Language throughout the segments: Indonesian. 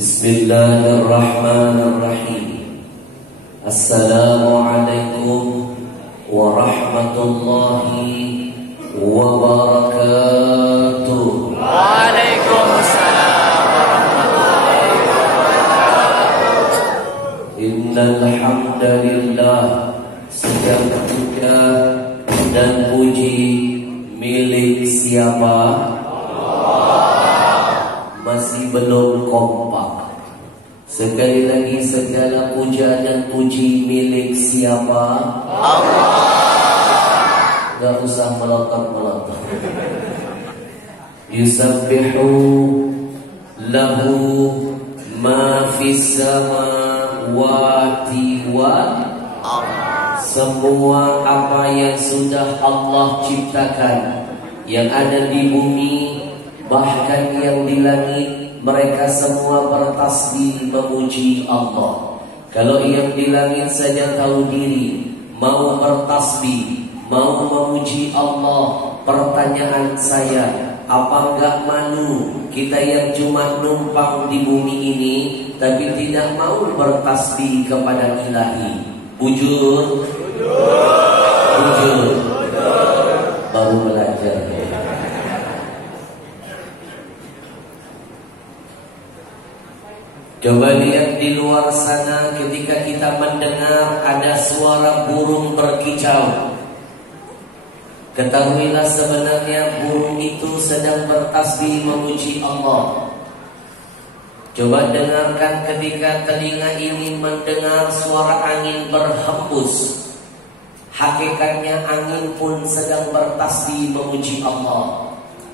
Bismillahirrahmanirrahim. Assalamualaikum warahmatullahi wabarakatuh. Waalaikumsalam warahmatullahi wabarakatuh. Innal hamdalillah, segala puja dan puji milik siapa? Masih belum kompak. Sekali lagi, segala puja dan puji milik siapa? Allah. Gak usah melotot-melotot. Yusabbihu lahu ma fis samawati wal ardh. Semua apa yang sudah Allah ciptakan, yang ada di bumi, bahkan yang di langit, mereka semua bertasbih memuji Allah. Kalau yang di langit saja tahu diri, mau bertasbih, mau memuji Allah, pertanyaan saya, apa enggak malu kita yang cuma numpang di bumi ini tapi tidak mau bertasbih kepada Ilahi? Bujur? Bujur? Baru belajar. Coba lihat di luar sana, ketika kita mendengar ada suara burung berkicau, ketahuilah sebenarnya burung itu sedang bertasbih memuji Allah. Coba dengarkan ketika telinga ini mendengar suara angin berhembus, hakikatnya angin pun sedang bertasbih memuji Allah.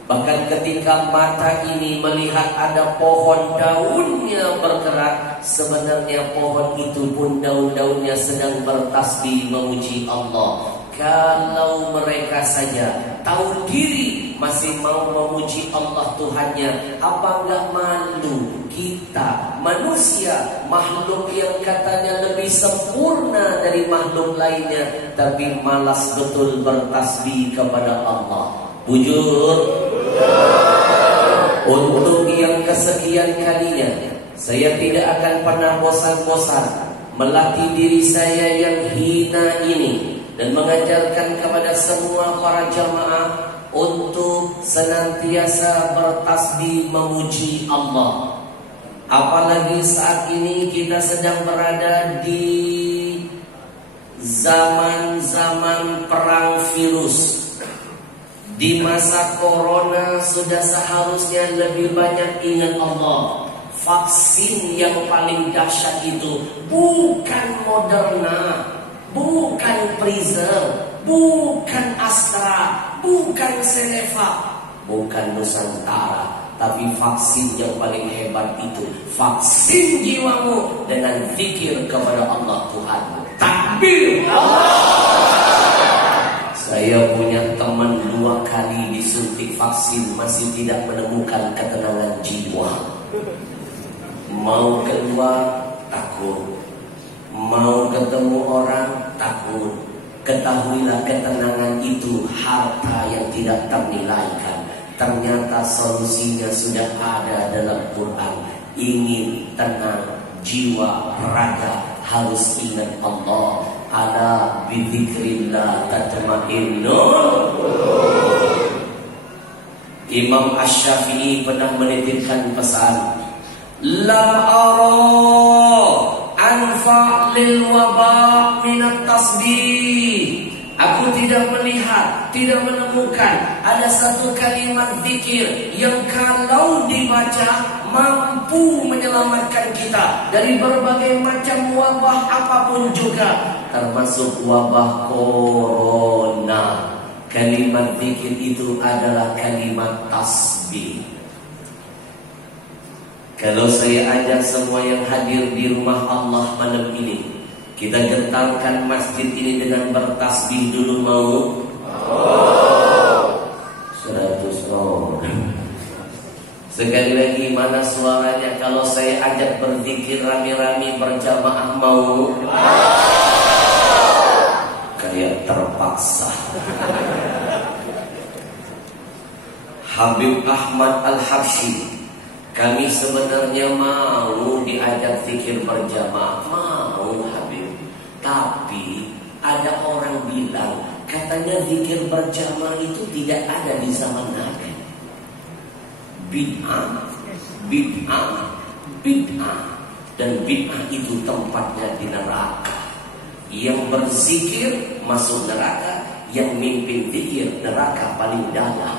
Bahkan ketika mata ini melihat ada pohon daunnya bergerak, sebenarnya pohon itu pun daun-daunnya sedang bertasbih memuji Allah. Kalau mereka saja tahu diri masih mau memuji Allah Tuhannya, apa enggak malu kita manusia, makhluk yang katanya lebih sempurna dari makhluk lainnya, tapi malas betul bertasbih kepada Allah. Bujur? Untuk yang kesekian kalinya, saya tidak akan pernah bosan-bosan melatih diri saya yang hina ini dan mengajarkan kepada semua para jamaah untuk senantiasa bertasbih memuji Allah. Apalagi saat ini kita sedang berada di zaman-zaman perang virus. Di masa corona sudah seharusnya lebih banyak ingat Allah. Vaksin yang paling dahsyat itu bukan Moderna, bukan Pfizer, bukan Astra, bukan Sinovac, bukan Nusantara, tapi vaksin yang paling hebat itu vaksin jiwamu dengan zikir kepada Allah Tuhan. Takbir Allah. Saya punya teman 2 kali disuntik vaksin masih tidak menemukan ketenangan jiwa. Mau keluar takut, mau ketemu orang takut. Ketahuilah ketenangan itu harta yang tidak ternilaikan. Ternyata solusinya sudah ada dalam Quran. Ingin tenang jiwa raga, harus ingat Allah. Ala bidzikrillah tatma'innul qulub. Imam Asy-Syafi'i pernah menitipkan pesan, lam ara anfa lil waba minat tasbih. Aku tidak melihat, tidak menemukan ada satu kalimat zikir yang kalau dibaca mampu menyelamatkan kita dari berbagai macam wabah apapun juga, termasuk wabah corona. Kalimat zikir itu adalah kalimat tasbih. Kalau saya ajak semua yang hadir di rumah Allah malam ini, kita gentarkan masjid ini dengan bertasbih dulu, mau? 100 orang. Sekali lagi, mana suaranya kalau saya ajak berzikir rame-rame berjamaah, mau? Kayak terpaksa. Habib Ahmad Al-Habsyi, kami sebenarnya mau mengajak zikir berjamaah, mau Habib. Tapi ada orang bilang katanya zikir berjamaah itu tidak ada di zaman Nabi. Bid'ah, bid'ah, bid'ah. Dan bid'ah itu tempatnya di neraka. Yang berzikir masuk neraka, yang mimpin zikir neraka paling dalam.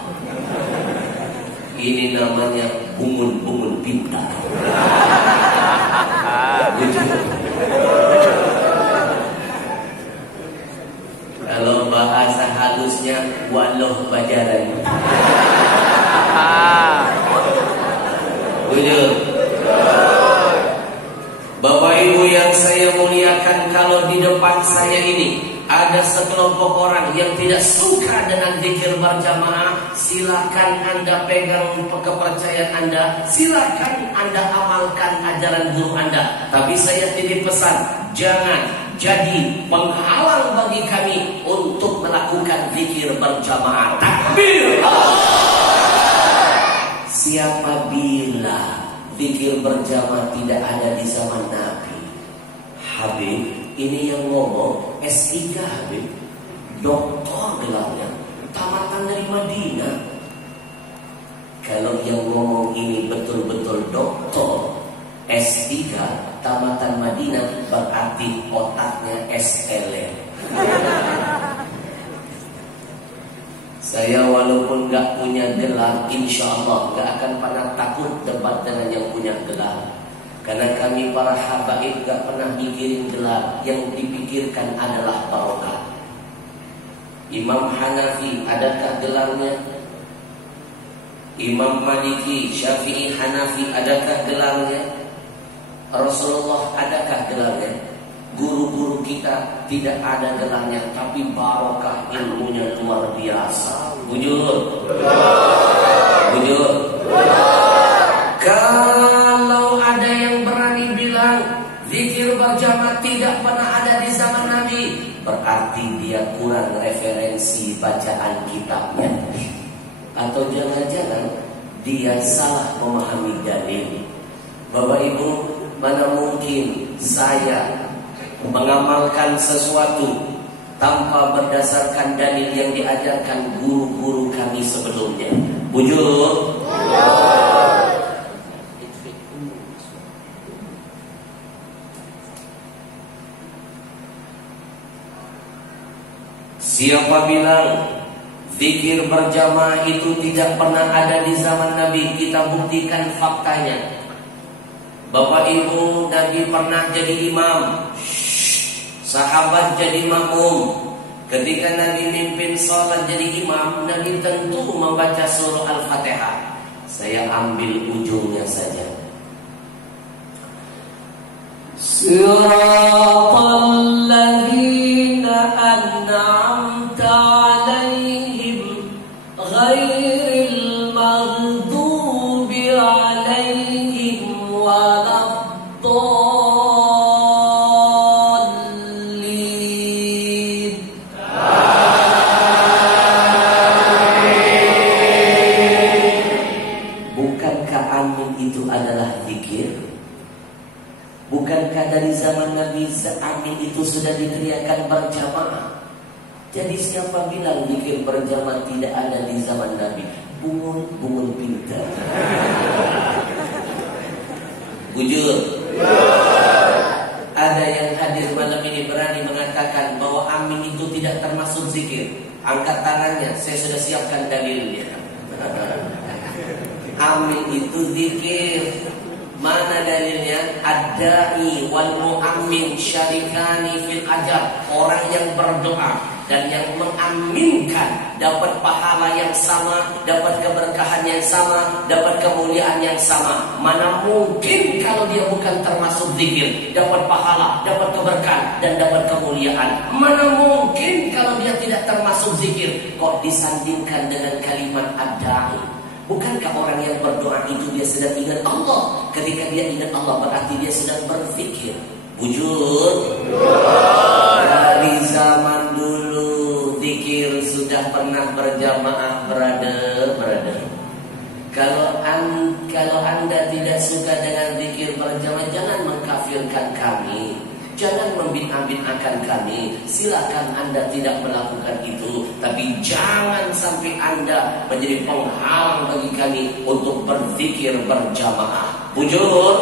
Ini namanya bungun-bungun pintar. Kalau bahasa halusnya walau bajaran. Bujur. Bapak Ibu yang saya muliakan, kalau di depan saya ini ada sekelompok orang yang tidak suka dengan zikir berjamaah, silakan Anda pegang kepercayaan Anda, silakan Anda amalkan ajaran guru Anda. Tapi saya titip pesan, jangan jadi penghalang bagi kami untuk melakukan zikir berjamaah. Takbir! Siapa bilang zikir berjamaah tidak ada di zaman Nabi? Habib, ini yang ngomong S3 Habib, doktor gelarnya, tamatan dari Madinah. Kalau yang ngomong ini betul-betul doktor S3 tamatan Madinah, berarti otaknya SLM. Saya walaupun gak punya gelar, insya Allah gak akan pernah takut debat dengan yang punya gelar. Karena kami para habaib gak pernah mikirin gelar, yang dipikirkan adalah barokah. Imam Hanafi, adakah gelarnya? Imam Maliki, Syafi'i, Hanafi, adakah gelarnya? Rasulullah, adakah gelarnya? Guru-guru kita tidak ada gelarnya, tapi barokah ilmunya luar biasa. Bujur, bujur. Kalau ada yang berani bilang zikir berjamaah tidak pernah ada di zaman Nabi, berarti dia kurang referensi bacaan kitabnya, atau jangan-jangan dia salah memahami dalil. Bapak Ibu, mana mungkin saya mengamalkan sesuatu tanpa berdasarkan dalil yang diajarkan guru-guru kami sebelumnya. Bujur. Siapa bilang zikir berjamaah itu tidak pernah ada di zaman Nabi? Kita buktikan faktanya. Bapak Ibu, Nabi pernah jadi imam, sahabat jadi makmum. Ketika Nabi mimpin sholat jadi imam, Nabi tentu membaca surah Al-Fatihah. Saya ambil ujungnya saja. Siratal ladzina an'amta 'alaihim ghairil maghdubi 'alaihim waladdallin. Bukankah amin itu adalah zikir? Bukankah dari zaman Nabi amin itu sudah diteriakan berjamaah? Jadi siapa bilang zikir berjamaah tidak ada di zaman Nabi? Bungun pintar. Bujur. Ada yang hadir malam ini berani mengatakan bahwa amin itu tidak termasuk zikir? Angkat tangannya, saya sudah siapkan dalilnya. Amin itu zikir. Mana dalilnya? Ad-da'i wal mu'ammin syarikani fil ajab. Orang yang berdoa dan yang mengaminkan dapat pahala yang sama, dapat keberkahan yang sama, dapat kemuliaan yang sama. Mana mungkin kalau dia bukan termasuk zikir, dapat pahala, dapat keberkahan dan dapat kemuliaan. Mana mungkin kalau dia tidak termasuk zikir, kok disandingkan dengan kalimat ad-da'i? Bukankah orang yang berdoa itu dia sedang ingat Allah? Ketika dia ingat Allah berarti dia sedang berzikir. Bujur. Dari zaman dulu zikir sudah pernah berjamaah, brother. Kalau anda tidak suka dengan zikir berjamaah, jangan mengkafirkan kami, jangan membid'ah-bid'ahkan kami. Silakan Anda tidak melakukan itu, tapi jangan sampai Anda menjadi penghalang bagi kami untuk berzikir berjamaah. Bujur.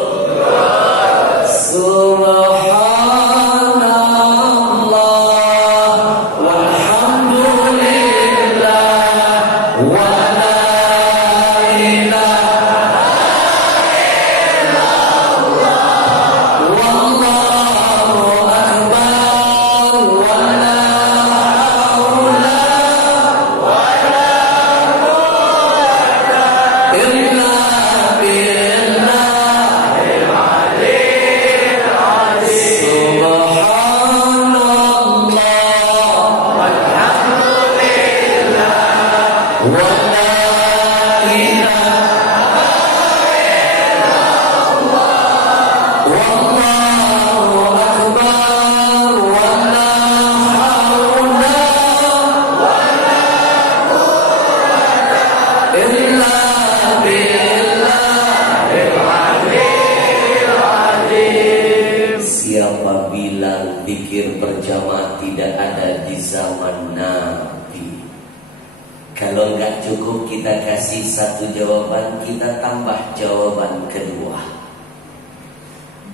Subhanallah walhamdulillah wa la ilaha illallah wallahu akbar wa la haula wa la quwwata illa billah. Siapa bilang zikir berjamaah tidak ada di zaman Nabi? Kalau nggak cukup kita kasih satu jawaban, kita tambah jawaban kedua.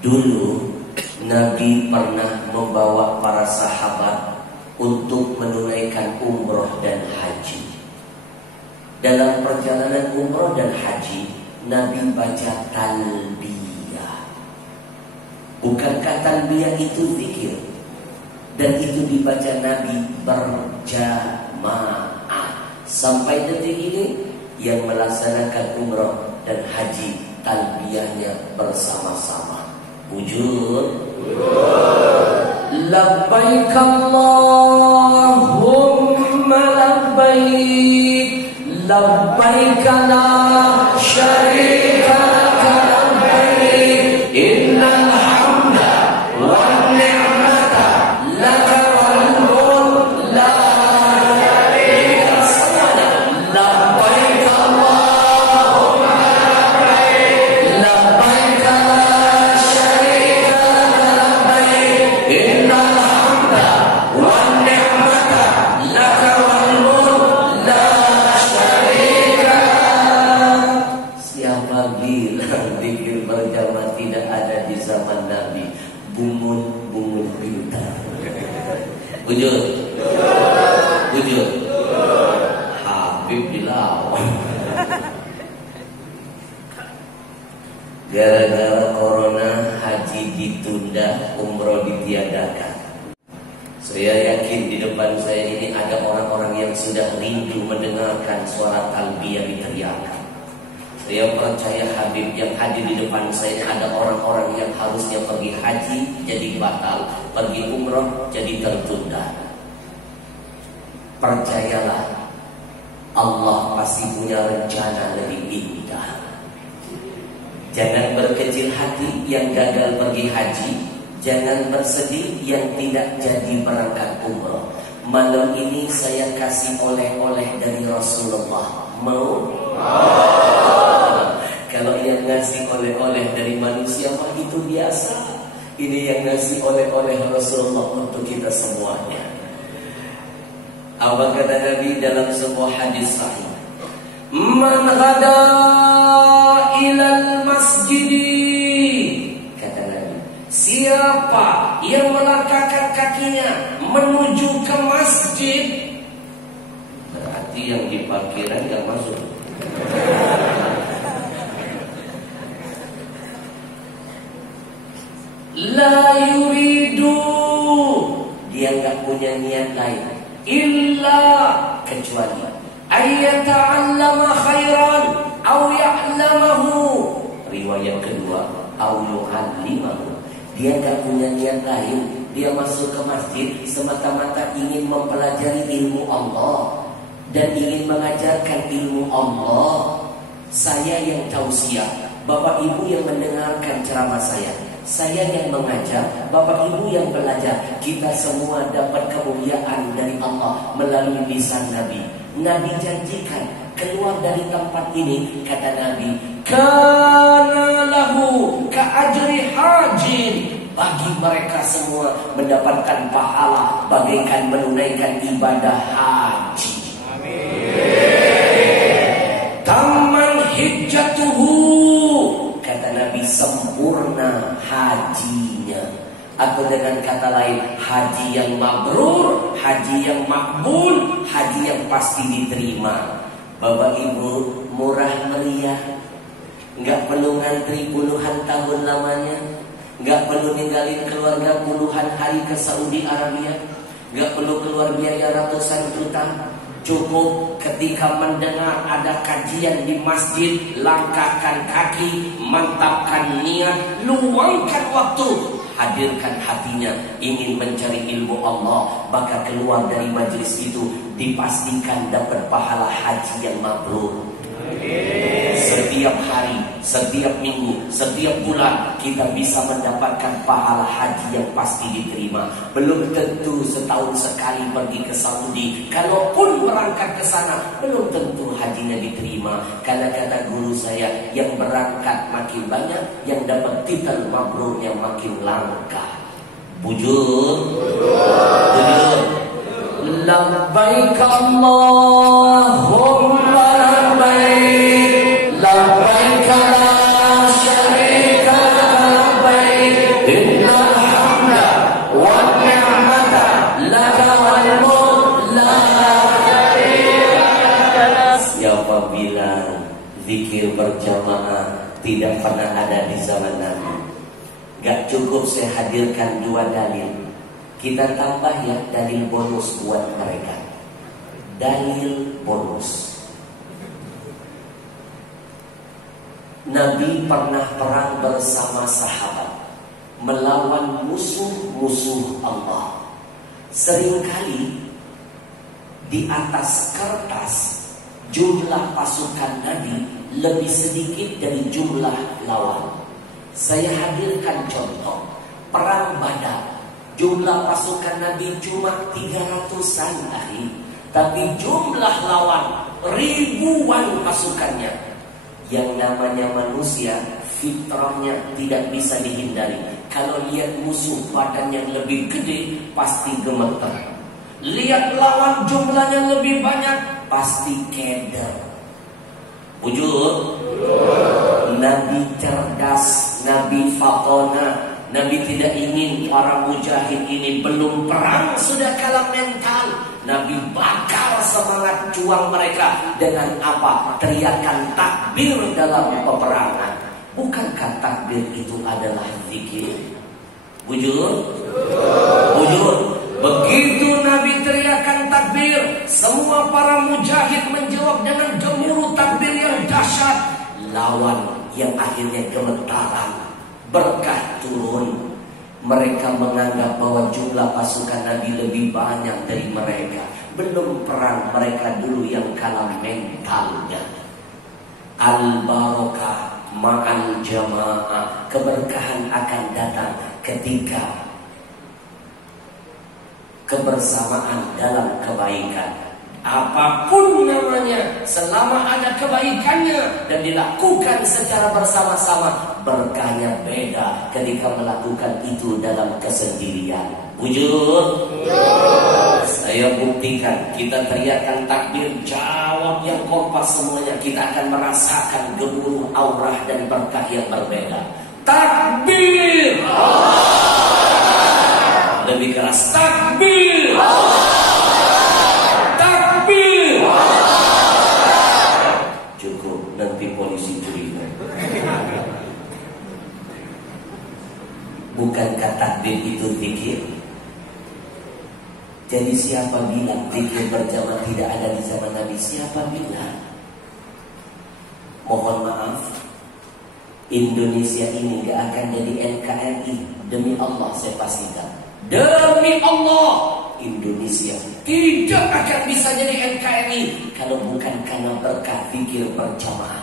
Dulu Nabi pernah membawa para sahabat untuk menunaikan umroh dan haji. Dalam perjalanan umroh dan haji, Nabi baca talbiyah. Bukankah talbiyah itu zikir? Dan itu dibaca Nabi berjamaah. Sampai detik ini yang melaksanakan umroh dan haji talbiyahnya bersama-sama. Wujud. Labbaik Allahumma labbaik, labbaik la syarika laka labbaik, innal hamda wan ni'mata laka wal mulk la syarika lak. Labbaik Allahumma labbaik, labbaik la syarika laka labbaik, innal hamda wan ni'mata laka wal mulk la syarika lak. Siapa bilang zikir berjamaah tidak ada di zaman Nabi? Bungun bintang. Bujur. Bujur. Habib dilawan. Gara-gara corona haji ditunda, umroh ditiadakan. Saya yakin di depan saya ini ada orang-orang yang sudah rindu mendengarkan suara talbiyah diteriakkan. Saya percaya Habib yang hadir di depan saya ada orang-orang yang harusnya pergi haji jadi batal, pergi umroh jadi tertunda. Percayalah, Allah pasti punya rencana lebih indah. Jangan berkecil hati yang gagal pergi haji, jangan bersedih yang tidak jadi berangkat umroh. Malam ini saya kasih oleh-oleh dari Rasulullah. Mau? Kalau yang ngasih oleh-oleh dari manusia mah itu biasa. Ini yang ngasih oleh-oleh Rasulullah untuk kita semuanya. Apa kata Nabi dalam sebuah hadis sahih? Man ghada ilal masjidi, kata Nabi, siapa yang melangkahkan kakinya menuju ke masjid, berarti yang di parkiran gak masuk. La yuridu, dia gak punya niat lain, illa kecuali ayyata'allama khairan aw ya'lamahu. Riwayat kedua, aw yu'allimahu. Dia gak punya niat lain, dia masuk ke masjid semata-mata ingin mempelajari ilmu Allah dan ingin mengajarkan ilmu Allah. Saya yang tausiah, Bapak Ibu yang mendengarkan ceramah saya yang mengajar, Bapak Ibu yang belajar, kita semua dapat kemuliaan dari Allah melalui lisan Nabi. Nabi janjikan keluar dari tempat ini, kata Nabi, kana lahu ka ajri haji rajin. Bagi mereka semua mendapatkan pahala bagaikan menunaikan ibadah haji. Taman hijjatuhu, kata Nabi, sempurna hajinya. Atau dengan kata lain, haji yang mabrur, haji yang makbul, haji yang pasti diterima. Bapak Ibu, murah meriah, nggak perlu ngantri puluhan tahun lamanya, nggak perlu ninggalin keluarga puluhan hari ke Saudi Arabia, nggak perlu keluar biaya ratusan juta. Cukup ketika mendengar ada kajian di masjid, langkahkan kaki, mantapkan niat, luangkan waktu, hadirkan hatinya ingin mencari ilmu Allah, maka keluar dari majelis itu dipastikan dapat pahala haji yang mabrur. Setiap hari, setiap minggu, setiap bulan kita bisa mendapatkan pahala haji yang pasti diterima. Belum tentu setahun sekali pergi ke Saudi. Kalaupun berangkat ke sana, belum tentu hajinya diterima. Karena kata guru saya, yang berangkat makin banyak, yang dapat titel mabrur yang makin langka. Bujur, bujur. Labbaik Allahumma labbaik, labbaik la syarika labbaik, innal hamda wan ni'mata laka wal mulk la syarika lak. Siapa bilang zikir berjamaah tidak pernah ada di zaman Nabi? Gak cukup saya hadirkan dua dalil. Kita tambah ya dalil bonus buat mereka. Dalil bonus. Nabi pernah perang bersama sahabat melawan musuh-musuh Allah. Seringkali di atas kertas jumlah pasukan Nabi lebih sedikit dari jumlah lawan. Saya hadirkan contoh perang Badar. Jumlah pasukan Nabi cuma 300-an ahli, tapi jumlah lawan ribuan pasukannya. Yang namanya manusia, fitrahnya tidak bisa dihindari. Kalau lihat musuh badan yang lebih gede, pasti gemeter. Lihat lawan jumlahnya lebih banyak, pasti keder. Wujud Nabi cerdas, Nabi fatona. Nabi tidak ingin para mujahid ini belum perang sudah kalah mental. Nabi bakar semangat juang mereka dengan apa? Teriakan takbir dalam peperangan. Bukankah takbir itu adalah zikir? Wujud? Wujud. Begitu Nabi teriakan takbir, semua para mujahid menjawab dengan gemuruh takbir yang dahsyat. Lawan yang akhirnya gemetaran, berkah turun. Mereka menganggap bahwa jumlah pasukan Nabi lebih banyak dari mereka. Belum perang, mereka dulu yang kalah mentalnya. Al-barakah ma'al jamaah. Keberkahan akan datang ketika kebersamaan dalam kebaikan. Apapun namanya, selama ada kebaikannya dan dilakukan secara bersama-sama, berkahnya beda ketika melakukan itu dalam kesendirian. Wujud? Saya buktikan, kita teriakan takbir, jawab yang kompas semuanya, kita akan merasakan gemuruh aurah dan berkah yang berbeda. Takbir! Lebih keras, takbir! Cukup, nanti polisi curiga. Bukankah takbir itu zikir? Jadi siapa bilang zikir berjamaah tidak ada di zaman Nabi? Siapa bilang? Mohon maaf, Indonesia ini gak akan jadi NKRI. Demi Allah saya pastikan. Demi Allah, Indonesia tidak akan bisa jadi NKRI kalau bukan karena berkah zikir berjamaah.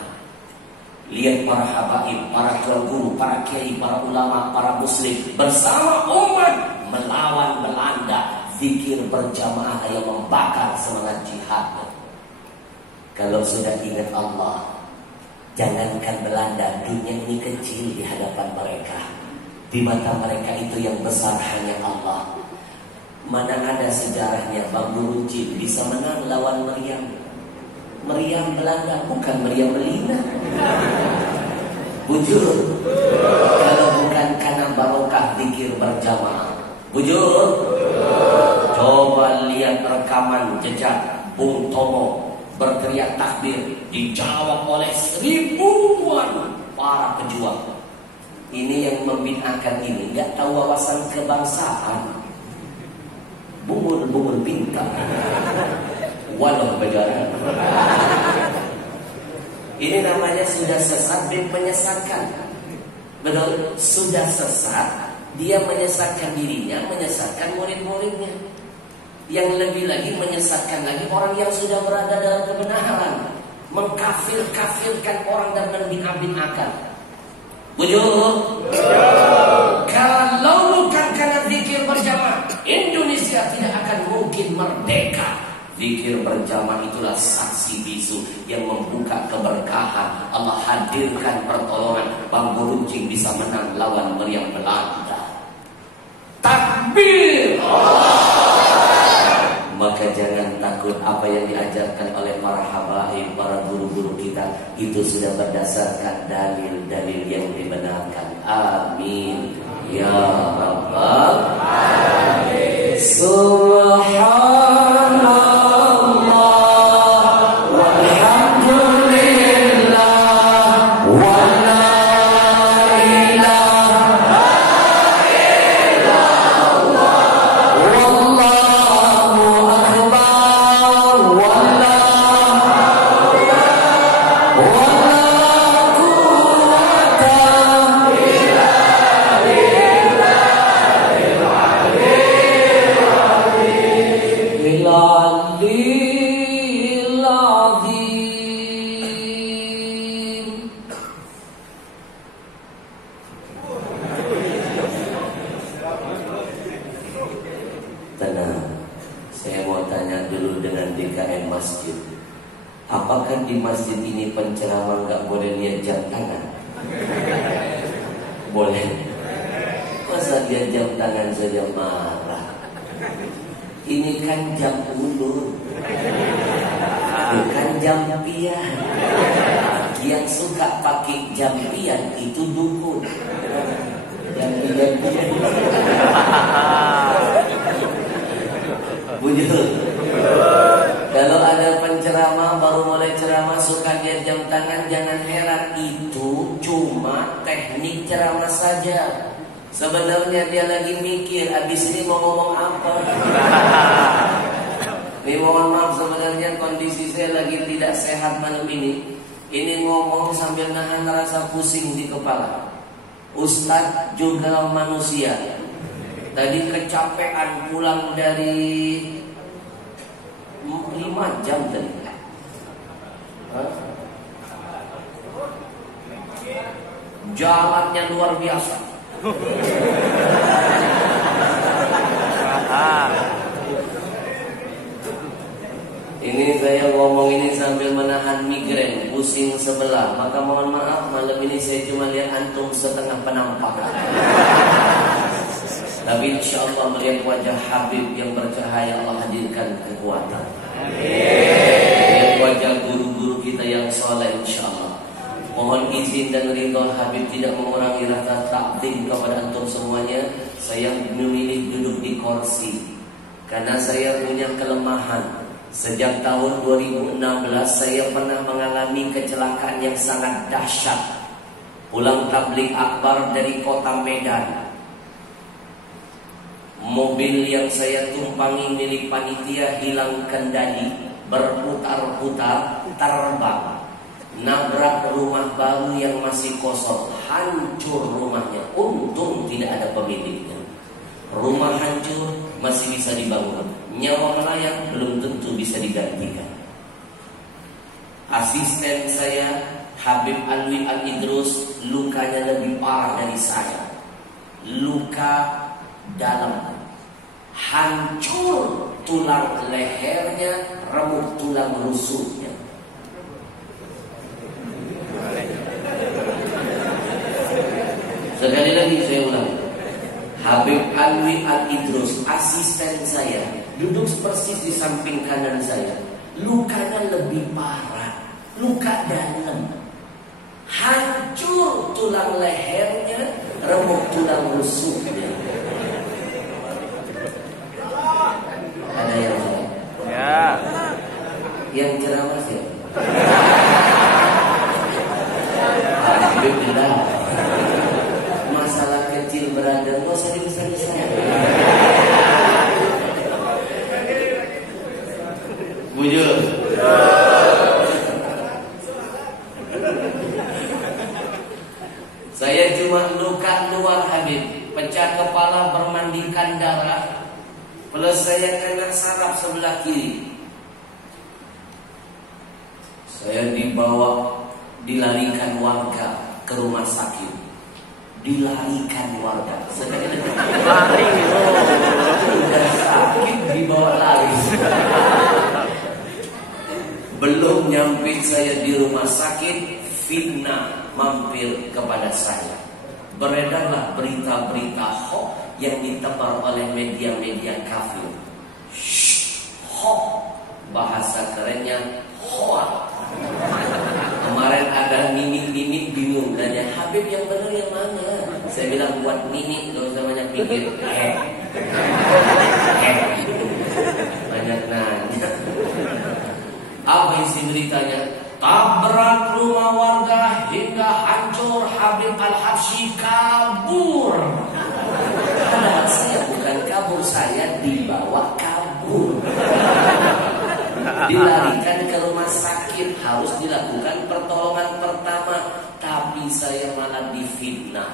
Lihat para habaib, para tuan guru, para kiai, para ulama, para muslim bersama umat melawan Belanda. Zikir berjamaah yang membakar semangat jihad. Kalau sudah ingat Allah, jangankan Belanda, dunia ini kecil di hadapan mereka. Di mata mereka itu yang besar hanya Allah. Mana ada sejarahnya Bang Buruncin bisa menang lawan Meriam. Meriam Belanda, bukan Meriam Belina. Bujur. Kalau bukan karena barokah zikir berjamaah. Bujur. Coba lihat rekaman jejak Bung Tomo berteriak takbir dijawab oleh ribuan para pejuang. Ini yang membid'ahkan ini nggak tahu wawasan kebangsaan. Bungul-bungul pintar. Walau berjalan. Ini namanya sudah sesat dan menyesatkan. Betul, sudah sesat, dia menyesatkan dirinya, menyesatkan murid-muridnya. Yang lebih lagi menyesatkan lagi orang yang sudah berada dalam kebenaran, mengkafir-kafirkan orang dan membid'ah-bid'ahkan. Bujur. Kalau bukan karena zikir berjamaah, Indonesia tidak akan mungkin merdeka. Zikir berjamaah itulah saksi bisu yang membuka keberkahan. Allah hadirkan pertolongan. Bang Buruncin bisa menang lawan Meriam Belanda. Takbir. Maka jangan takut apa yang diajarkan oleh para habaib, para guru-guru kita. Itu sudah berdasarkan dalil-dalil yang dibenarkan. Amin ya rabbal alamin. Subhanallah. Apakah di masjid ini penceramah nggak boleh lihat jam tangan? Boleh. Masa dia jam tangan saja marah? Ini kan jam ulur, bukan jam pian. Yang suka pakai jam pian itu dukun. Jam pian. Bujur. Kalau ada penceramah baru mulai ceramah suka lihat jam tangan, jangan heran, itu cuma teknik ceramah saja. Sebenarnya dia lagi mikir abis ini mau ngomong apa. Ini mohon maaf, sebenarnya kondisi saya lagi tidak sehat malam ini. Ini ngomong sambil nahan rasa pusing di kepala. Ustadz juga manusia. Tadi kecapean pulang dari 5 jam tadi. Jalannya luar biasa. Ini saya ngomong ini sambil menahan migrain, pusing sebelah. Maka mohon maaf, malam ini saya cuma lihat antum setengah penampakan. Tapi insya Allah melihat wajah Habib yang bercahaya, Allah hadirkan kekuatan. Melihat wajah guru-guru kita yang soleh, insya Allah. Mohon izin dan ridho Habib tidak mengurangi rasa takdim kepada antum semuanya. Saya memilih duduk di kursi karena saya punya kelemahan. Sejak tahun 2016 saya pernah mengalami kecelakaan yang sangat dahsyat. Pulang tabligh akbar dari kota Medan. Mobil yang saya tumpangi milik panitia hilang kendali, berputar-putar, terbang, nabrak rumah baru yang masih kosong, hancur rumahnya. Untung tidak ada pemiliknya. Rumah hancur masih bisa dibangun, nyawa melayang belum tentu bisa digantikan. Asisten saya Habib Alwi Al-Idrus lukanya lebih parah dari saya. Luka dalam, hancur tulang lehernya, remuk tulang rusuknya. Sekali lagi saya ulang. Habib Alwi Al-Idrus, asisten saya, duduk persis di samping kanan saya. Lukanya lebih parah, luka dalam. Hancur tulang lehernya, remuk tulang rusuknya. Ada yang jawab? Ya. Yang ceramah siapa? Alhamdulillah. Masalah kecil berada, nggak usah dibesar-besar. Bujur. Saya cuma luka luar Habib, pecah kepala bermandikan darah, plus saya kena saraf sebelah kiri. Saya dilarikan warga ke rumah sakit. Dilarikan warga. Lari. Sudah sakit dibawa lari. Belum nyampe saya di rumah sakit, fitnah mampir kepada saya. Beredarlah berita-berita hoax yang ditebar oleh media-media kafir. Hoax, bahasa kerennya hoax. Kemarin ada Nini bingung nanya, Habib yang benar yang mana? Saya bilang buat Nini gak usah banyak pikir. Banyak nanya. Apa isi beritanya? Tabrak rumah warga hingga hancur, Habib Al-Habsyi kabur. Padahal saya bukan kabur, saya dibawa kabur. Dilarikan ke rumah sakit, harus dilakukan pertolongan pertama, tapi saya malah difitnah.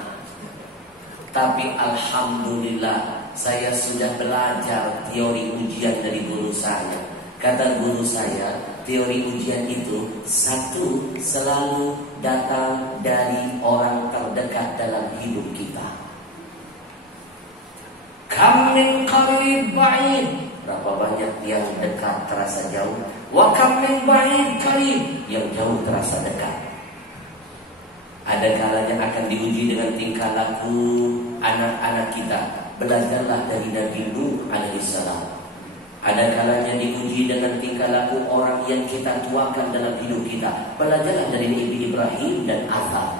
Tapi alhamdulillah, saya sudah belajar teori ujian dari guru saya. Kata guru saya, teori ujian itu satu, selalu datang dari orang terdekat dalam hidup kita. Kam min qarib ba'id, berapa banyak yang dekat terasa jauh. Wa kam min ba'id qarib, yang jauh terasa dekat. Ada kalanya akan diuji dengan tingkah laku anak-anak kita. Belajarlah dari Nabi Nuh alaihissalam. Ada kalanya diuji dengan tingkah laku orang yang kita tuakan dalam hidup kita. Belajarlah dari Nabi Ibrahim dan Azar.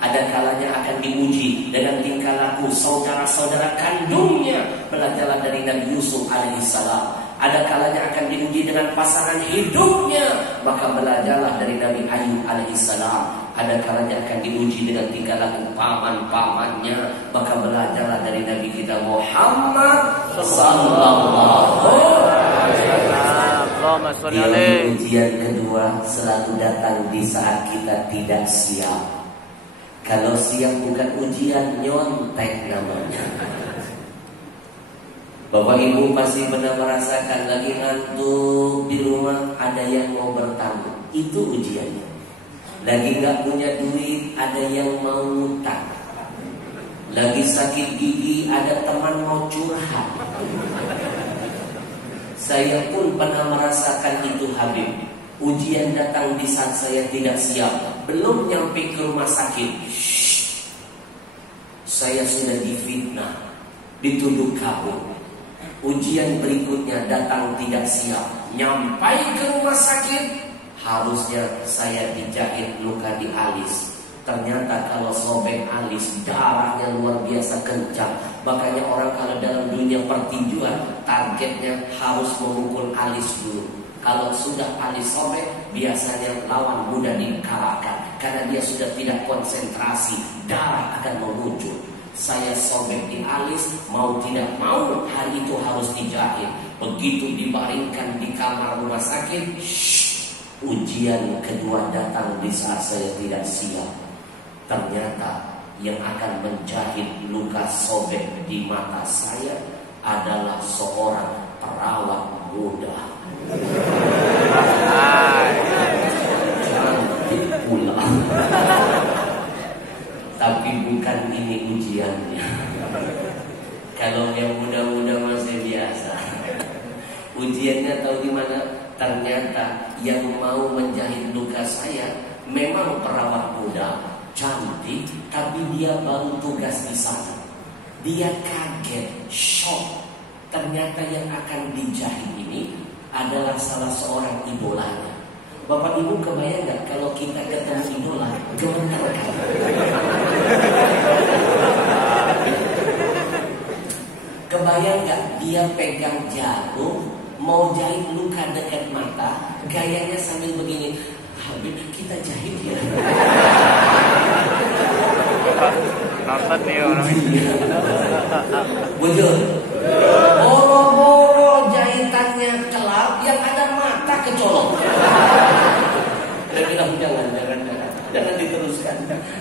Ada kalanya akan diuji dengan tingkah laku saudara-saudara kandungnya. Belajarlah dari Nabi Yusuf alaihissalam. Ada kalanya akan diuji dengan pasangan hidupnya. Maka belajarlah dari Nabi Ayub alaihissalam. Ada kalanya akan diuji dengan tingkah laku paman-pamannya. Maka belajarlah dari Nabi kita Muhammad sallallahu alaihi wasallam. Yang ujian kedua selalu datang di saat kita tidak siap. Kalau siap bukan ujian, nyontek namanya. Bapak Ibu pasti pernah merasakan lagi ngantuk di rumah, ada yang mau bertamu. Itu ujiannya. Lagi gak punya duit, ada yang mau ngutang. Lagi sakit gigi, ada teman mau curhat. Saya pun pernah merasakan itu Habib. Ujian datang di saat saya tidak siap. Belum nyampe ke rumah sakit, saya sudah difitnah, dituduh kabur. Ujian berikutnya datang tidak siap. Nyampai ke rumah sakit, harusnya saya dijahit luka di alis. Ternyata kalau sobek alis, darahnya luar biasa kencang. Makanya orang kalau dalam dunia pertinjuan, targetnya harus memukul alis dulu. Kalau sudah alis sobek, biasanya lawan mudah dikalahkan. Karena dia sudah tidak konsentrasi, darah akan memuncul. Saya sobek di alis, mau tidak mau hari itu harus dijahit. Begitu dibaringkan di kamar rumah sakit, ujian kedua datang di saat saya tidak siap. Ternyata yang akan menjahit luka sobek di mata saya adalah seorang perawat muda. Cantik pula. Tapi bukan ini ujiannya. Kalau yang muda-muda masih biasa. Ujiannya tahu di mana? Ternyata yang mau menjahit luka saya memang perawat muda, cantik, tapi dia baru tugas di sana. Dia kaget, shock. Ternyata yang akan dijahit ini adalah salah seorang idolanya. Bapak Ibu kebayang nggak kalau kita ketemu idola, gemetar kan? Kebayang nggak dia pegang jarum, mau jahit luka dekat mata, gayanya sambil begini, Habib kita jahit ya. Nonton nih orang. Bujur. Boro-boro jahitannya kelar, yang ada mata kecolok. Dia bilang jangan diteruskan.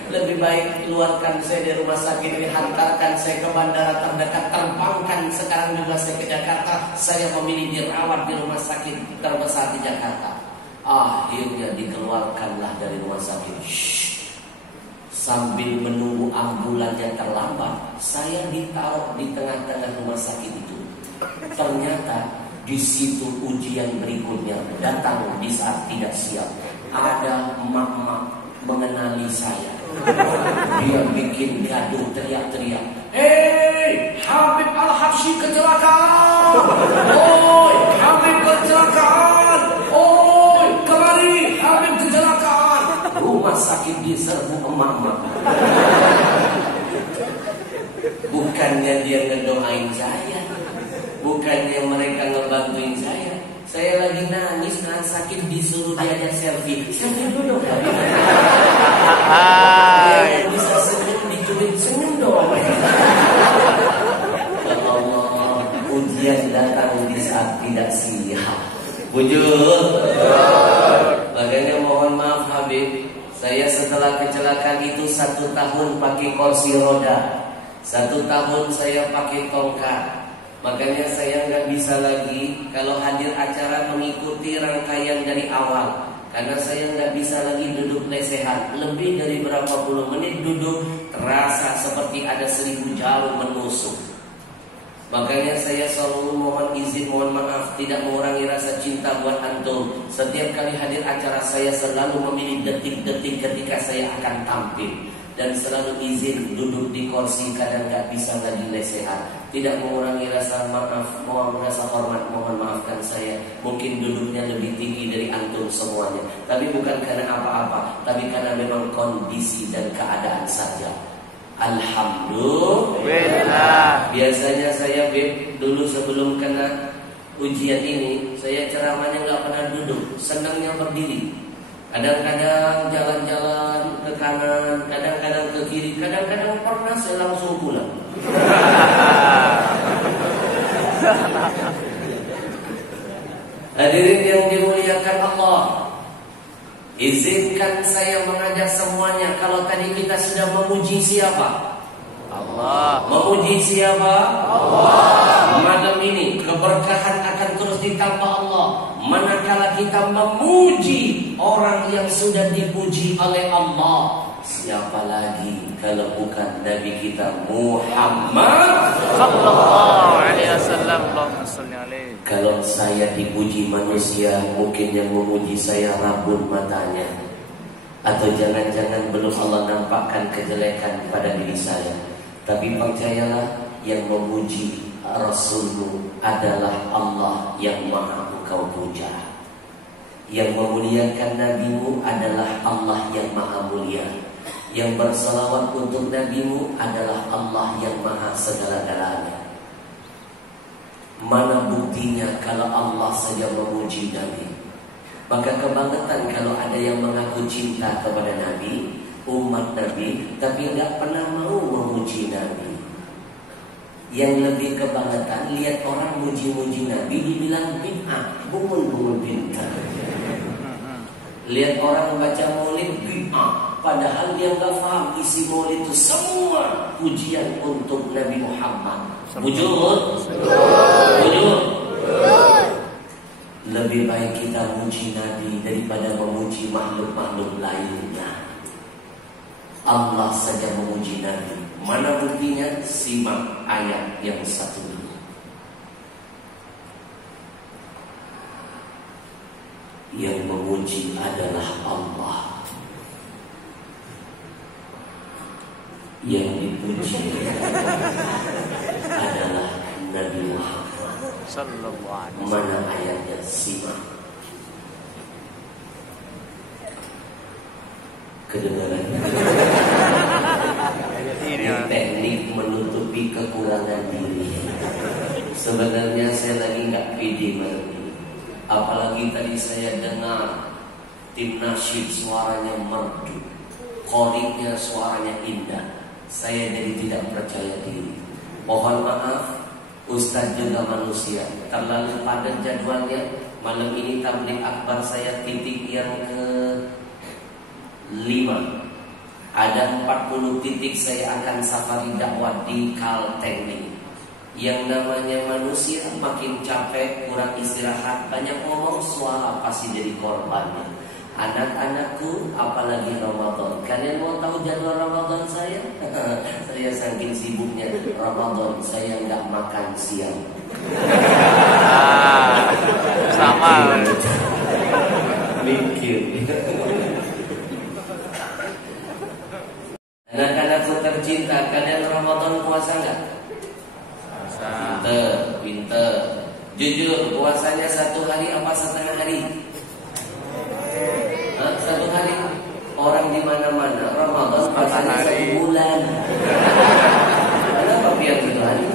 Lebih baik keluarkan saya dari rumah sakit ini, hantarkan saya ke bandara terdekat, terbangkan sekarang juga saya ke Jakarta. Saya memilih dirawat di rumah sakit terbesar di Jakarta. Akhirnya dikeluarkanlah dari rumah sakit. Sambil menunggu ambulannya terlambat, saya ditaruh di tengah-tengah rumah sakit itu. Ternyata di situ ujian berikutnya datang di saat tidak siap. Ada emak-emak mengenali saya. Dia bikin gaduh, teriak-teriak. Habib Al-Habsyi kecelakaan! Oi, Habib kecelakaan! Oi, kemari, Habib kecelakaan! Rumah sakit diserbu emak-emak. Bukannya dia ngedoain saya, bukannya mereka ngebantuin saya. Saya lagi nangis, nahan sakit, disuruh diajak selfie. Selfie dulu dong, Habib. Yang bisa senyum dicubit senyum doang. Ya Allah, ujian datang di saat tidak siap. Bujur. Makanya mohon maaf Habib, saya setelah kecelakaan itu 1 tahun pakai kursi roda, 1 tahun saya pakai tongkat. Makanya saya nggak bisa lagi kalau hadir acara mengikuti rangkaian dari awal, karena saya nggak bisa lagi duduk lesehan. Lebih dari berapa puluh menit duduk terasa seperti ada 1000 jarum menusuk. Makanya saya selalu mohon izin, mohon maaf, tidak mengurangi rasa cinta buat antum. Setiap kali hadir acara saya selalu memilih detik-detik ketika saya akan tampil, dan selalu izin duduk di kursi, kadang nggak bisa lagi lesehan. Tidak mengurangi rasa maaf, mohon rasa hormat, mohon maafkan saya. Mungkin duduknya lebih tinggi dari antum semuanya, tapi bukan karena apa-apa, tapi karena memang kondisi dan keadaan saja. Alhamdulillah. Biasanya saya dulu sebelum kena ujian ini, saya ceramahnya nggak pernah duduk, senangnya berdiri. Kadang-kadang jalan-jalan ke kanan, kadang-kadang ke kiri, kadang-kadang pernah saya langsung pulang. Hadirin yang dimuliakan Allah, izinkan saya mengajak semuanya. Kalau tadi kita sudah memuji siapa? Allah. Memuji siapa? Allah. Malam ini keberkahan akan terus ditambah Allah manakala kita memuji orang yang sudah dipuji oleh Allah. Siapa lagi kalau bukan Nabi kita Muhammad sallallahu alaihi wasallam. Allahumma shalli alaihi. Kalau saya dipuji manusia, mungkin yang memuji saya rambut matanya, atau jangan-jangan belum Allah nampakkan kejelekan pada diri saya. Tapi percayalah, yang memuji Rasulmu adalah Allah yang maha engkau puja. Yang memuliakan Nabimu adalah Allah yang maha mulia. Yang berselawat untuk Nabimu adalah Allah yang maha segala-galanya. Mana buktinya kalau Allah saja memuji Nabi? Maka kebangetan kalau ada yang mengaku cinta kepada Nabi, umat Nabi, tapi nggak pernah mau memuji Nabi. Yang lebih kebangetan, lihat orang muji-muji Nabi dibilang bid'ah, bungul-bungul bid'ah. Lihat orang baca maulid bid'ah, padahal dia nggak paham isi maulid itu semua pujian untuk Nabi Muhammad. Wujud. Lebih baik kita muji Nabi daripada memuji makhluk-makhluk lainnya. Allah saja memuji Nabi. Mana buktinya? Simak ayat yang satu dulu. Yang memuji adalah Allah. Yang dipuji adalah Nabi Muhammad. Mana ayatnya? Simak. Kedengaran. Teknik menutupi kekurangan diri. Sebenarnya saya lagi nggak pede malam ini. Apalagi tadi saya dengar tim nasyid suaranya merdu, qoriknya suaranya indah. Saya jadi tidak percaya diri. Mohon maaf, Ustaz juga manusia, terlalu padat jadwalnya. Malam ini tabligh akbar saya titik yang ke-5. Ada 40 titik saya akan safari dakwah di Kalteng ini. Yang namanya manusia makin capek, kurang istirahat, banyak ngomong, suara pasti jadi korbannya. Anak-anakku, apalagi Ramadan. Kalian mau tahu jadwal Ramadan saya? Saya saking sibuknya Ramadan, saya nggak makan siang. Sama. Mikir. Anak-anakku tercinta, kalian Ramadan puasa nggak? Pinter. Jujur, puasanya 1 hari apa setengah hari? 1 hari. Orang di mana-mana Ramadan puasanya 1 bulan. Kenapa biar 1 hari?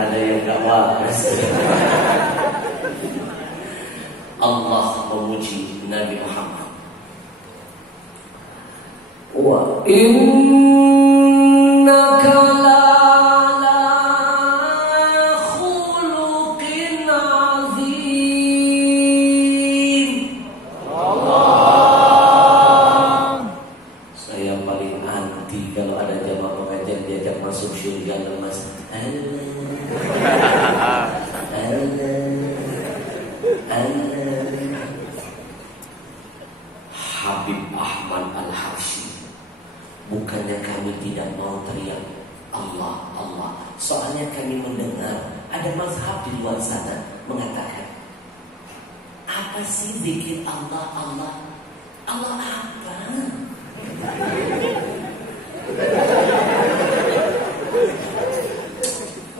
Ada yang gak waras. Allah memuji Nabi Muhammad. Wa innaka la'ala khuluqin azim. Allah. Saya paling anti kalau ada jamaah pengajian diajak masuk syurga lemas. Habib Ahmad Al-Habsyi. Bukannya kami tidak mau teriak Allah, Allah. Soalnya kami mendengar ada mazhab di luar sana mengatakan, apa sih zikir Allah, Allah? Allah apa?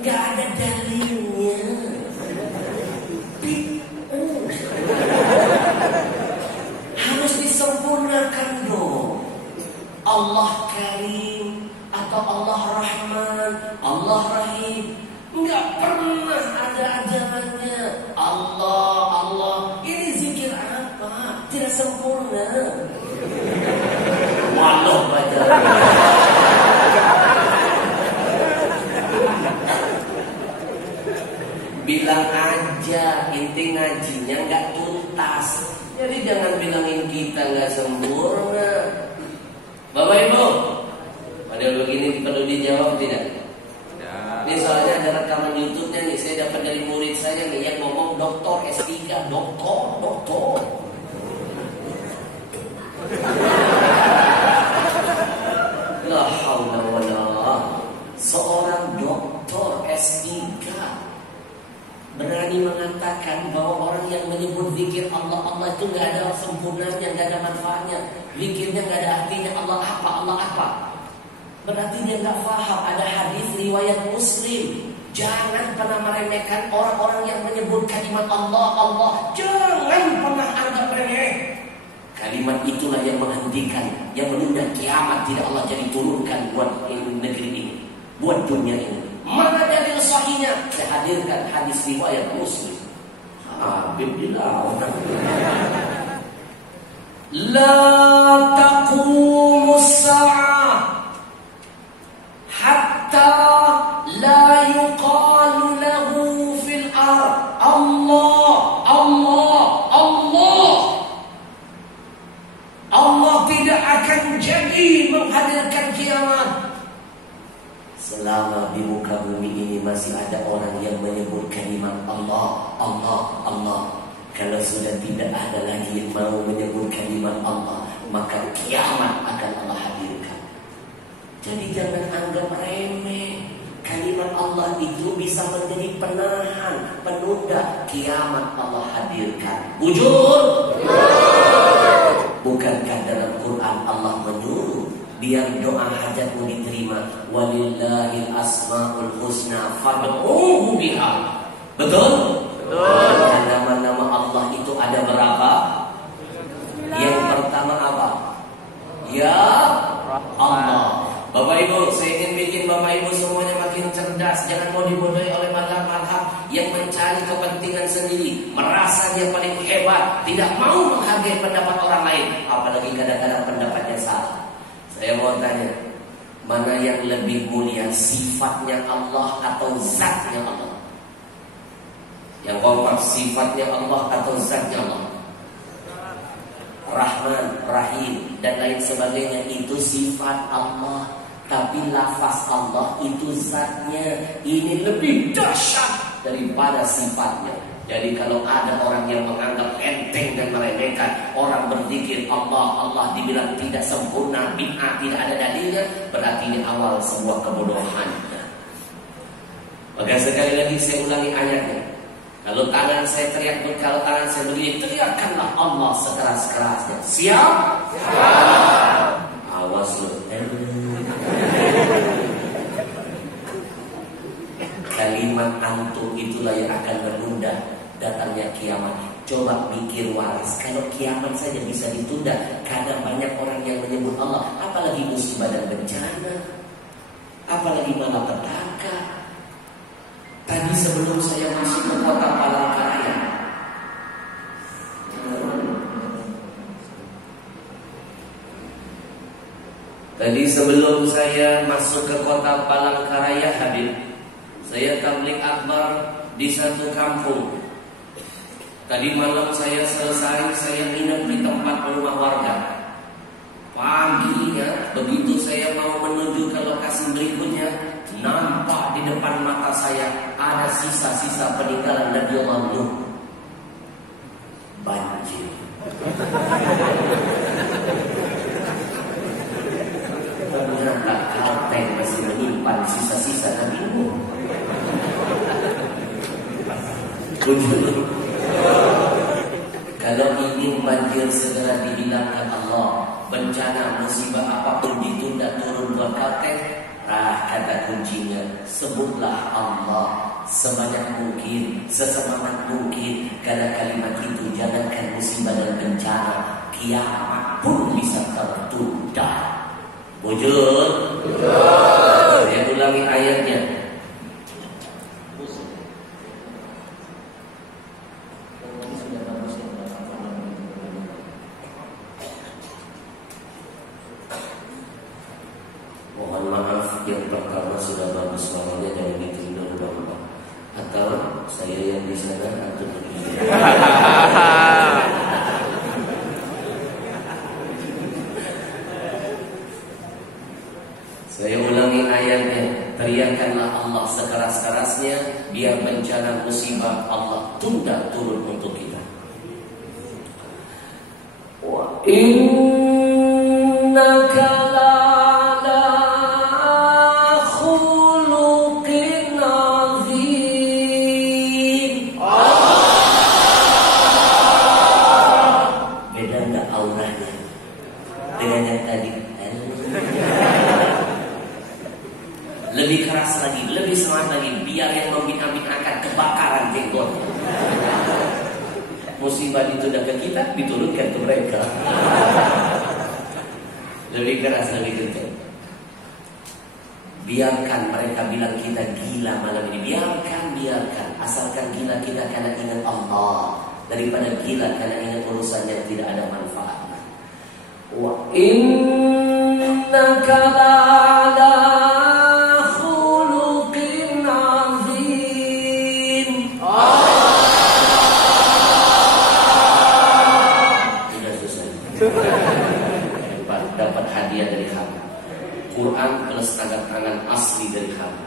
Gak ada dalilnya. Harus disempurnakan dong. Allah Karim atau Allah Rahman, Allah Rahim. Enggak pernah ada ajarannya Allah, Allah. Ini zikir apa? Tidak sempurna. Walau baca. Bilang aja, inti ngajinya nggak tuntas. Jadi jangan bilangin kita nggak sempurna. Bapak Ibu, pada begini perlu dijawab tidak? Ya. Ini soalnya ada rekaman YouTube-nya nih, saya dapat dari murid saya nih yang ngomong doktor S3, doktor. La haula wala. Seorang doktor S3 berani mengatakan bahwa orang yang menyebut zikir Allah, Allah itu nggak ada sempurnanya, nggak ada manfaatnya. Zikirnya nggak ada artinya. Allah apa? Allah apa? Berarti dia nggak paham. Ada hadis riwayat Muslim. Jangan pernah meremehkan orang-orang yang menyebut kalimat Allah, Allah. Jangan pernah anggap remeh. Kalimat itulah yang menghentikan, yang menunda kiamat. Tidak Allah jadi turunkan buat negeri ini, buat dunia ini. Mana dalil sahihnya? Saya hadirkan hadis riwayat Muslim. Habib bilang, la taqumus sa'ah hatta la yuqalu lahu fil ard Allah, Allah, Allah. Allah tidak akan jadi menghadirkan kiamat selama di muka bumi ini masih ada orang yang menyebut kalimat Allah, Allah, Allah. Kalau sudah tidak ada lagi yang mau menyebut kalimat Allah, maka kiamat akan Allah hadirkan. Jadi jangan anggap remeh. Kalimat Allah itu bisa menjadi penahan, penunda kiamat Allah hadirkan. Bujur. Bukankah dalam Quran Allah menyuruh biar doa hajatmu diterima. Walillahil asmaul husna fad'uhu biha. Betul? Betul. Nama-nama Allah itu ada berapa? Yang pertama apa? Ya Allah. Bapak Ibu, saya ingin bikin Bapak Ibu semuanya makin cerdas. Jangan mau dibodohi oleh mazhab-mazhab yang mencari kepentingan sendiri, merasa dia paling hebat, tidak mau menghargai pendapat orang lain, apalagi kadang-kadang pendapatnya salah. Saya mau tanya, mana yang lebih mulia, sifatnya Allah atau zatnya Allah? Yang kompak, sifatnya Allah atau zatnya Allah? Rahman, Rahim, dan lain sebagainya itu sifat Allah. Tapi lafaz Allah itu zatnya. Ini lebih dahsyat daripada sifatnya. Jadi kalau ada orang yang menganggap enteng dan meremehkan orang berzikir Allah, Allah dibilang tidak sempurna, bid'ah, tidak ada dalilnya, berarti ini awal sebuah kebodohan. Maka sekali lagi saya ulangi ayatnya. Kalau tangan saya teriak, kalau tangan saya begini, teriakkanlah Allah sekeras-kerasnya. Siap? Siap. Awas lu. Kalimat antum itulah yang akan menunda datangnya kiamat. Coba mikir waras, kalau kiamat saja bisa ditunda karena banyak orang yang menyebut Allah, apalagi musibah dan bencana, apalagi malapetaka. Tadi sebelum saya masuk ke kota Palangkaraya, Habib, saya tabligh akbar di satu kampung. Tadi malam saya selesai, saya nginep di tempat rumah warga. Paginya, begitu saya mau menuju ke lokasi berikutnya, nampak di depan mata saya ada sisa-sisa peninggalan Nabi Allah Nuh. Banjir. Ternyata Kalteng masih menyimpan sisa-sisa Nabi Nuh. Kalau ingin banjir segera dihilangkan Allah, bencana musibah apapun ditunda turun buat Kalteng, kata kuncinya sebutlah Allah sebanyak mungkin, sesemangat mungkin. Karena kalimat itu jangankan musibah dan bencana, kiamat pun bisa tertunda. Wujud. Saya ulangi ayatnya. Mohon maaf yang pertama sudah bagus suaranya, jangan ditidur Bapak. Atau saya yang di sana atau begini. Saya ulangi ayatnya. Teriakanlah Allah sekeras-kerasnya, biar bencana musibah Allah tunda turun untuk kita. Wa innaka la'ala khuluqin azim. Beda enggak auranya dengan yang tadi? Lebih keras lagi, lebih semangat lagi, biar yang membina-binakan kebakaran jenggot. Musibah ditunda ke kita, diturunkan ke mereka. Lebih keras, lebih kencang. Biarkan mereka bilang kita gila malam ini. Biarkan. Asalkan gila kita karena ingat Allah, daripada gila karena ingat urusan yang tidak ada manfaatnya. Wa innaka la'ala dapat hadiah dari kami, Quran plus tanda tangan asli dari kami.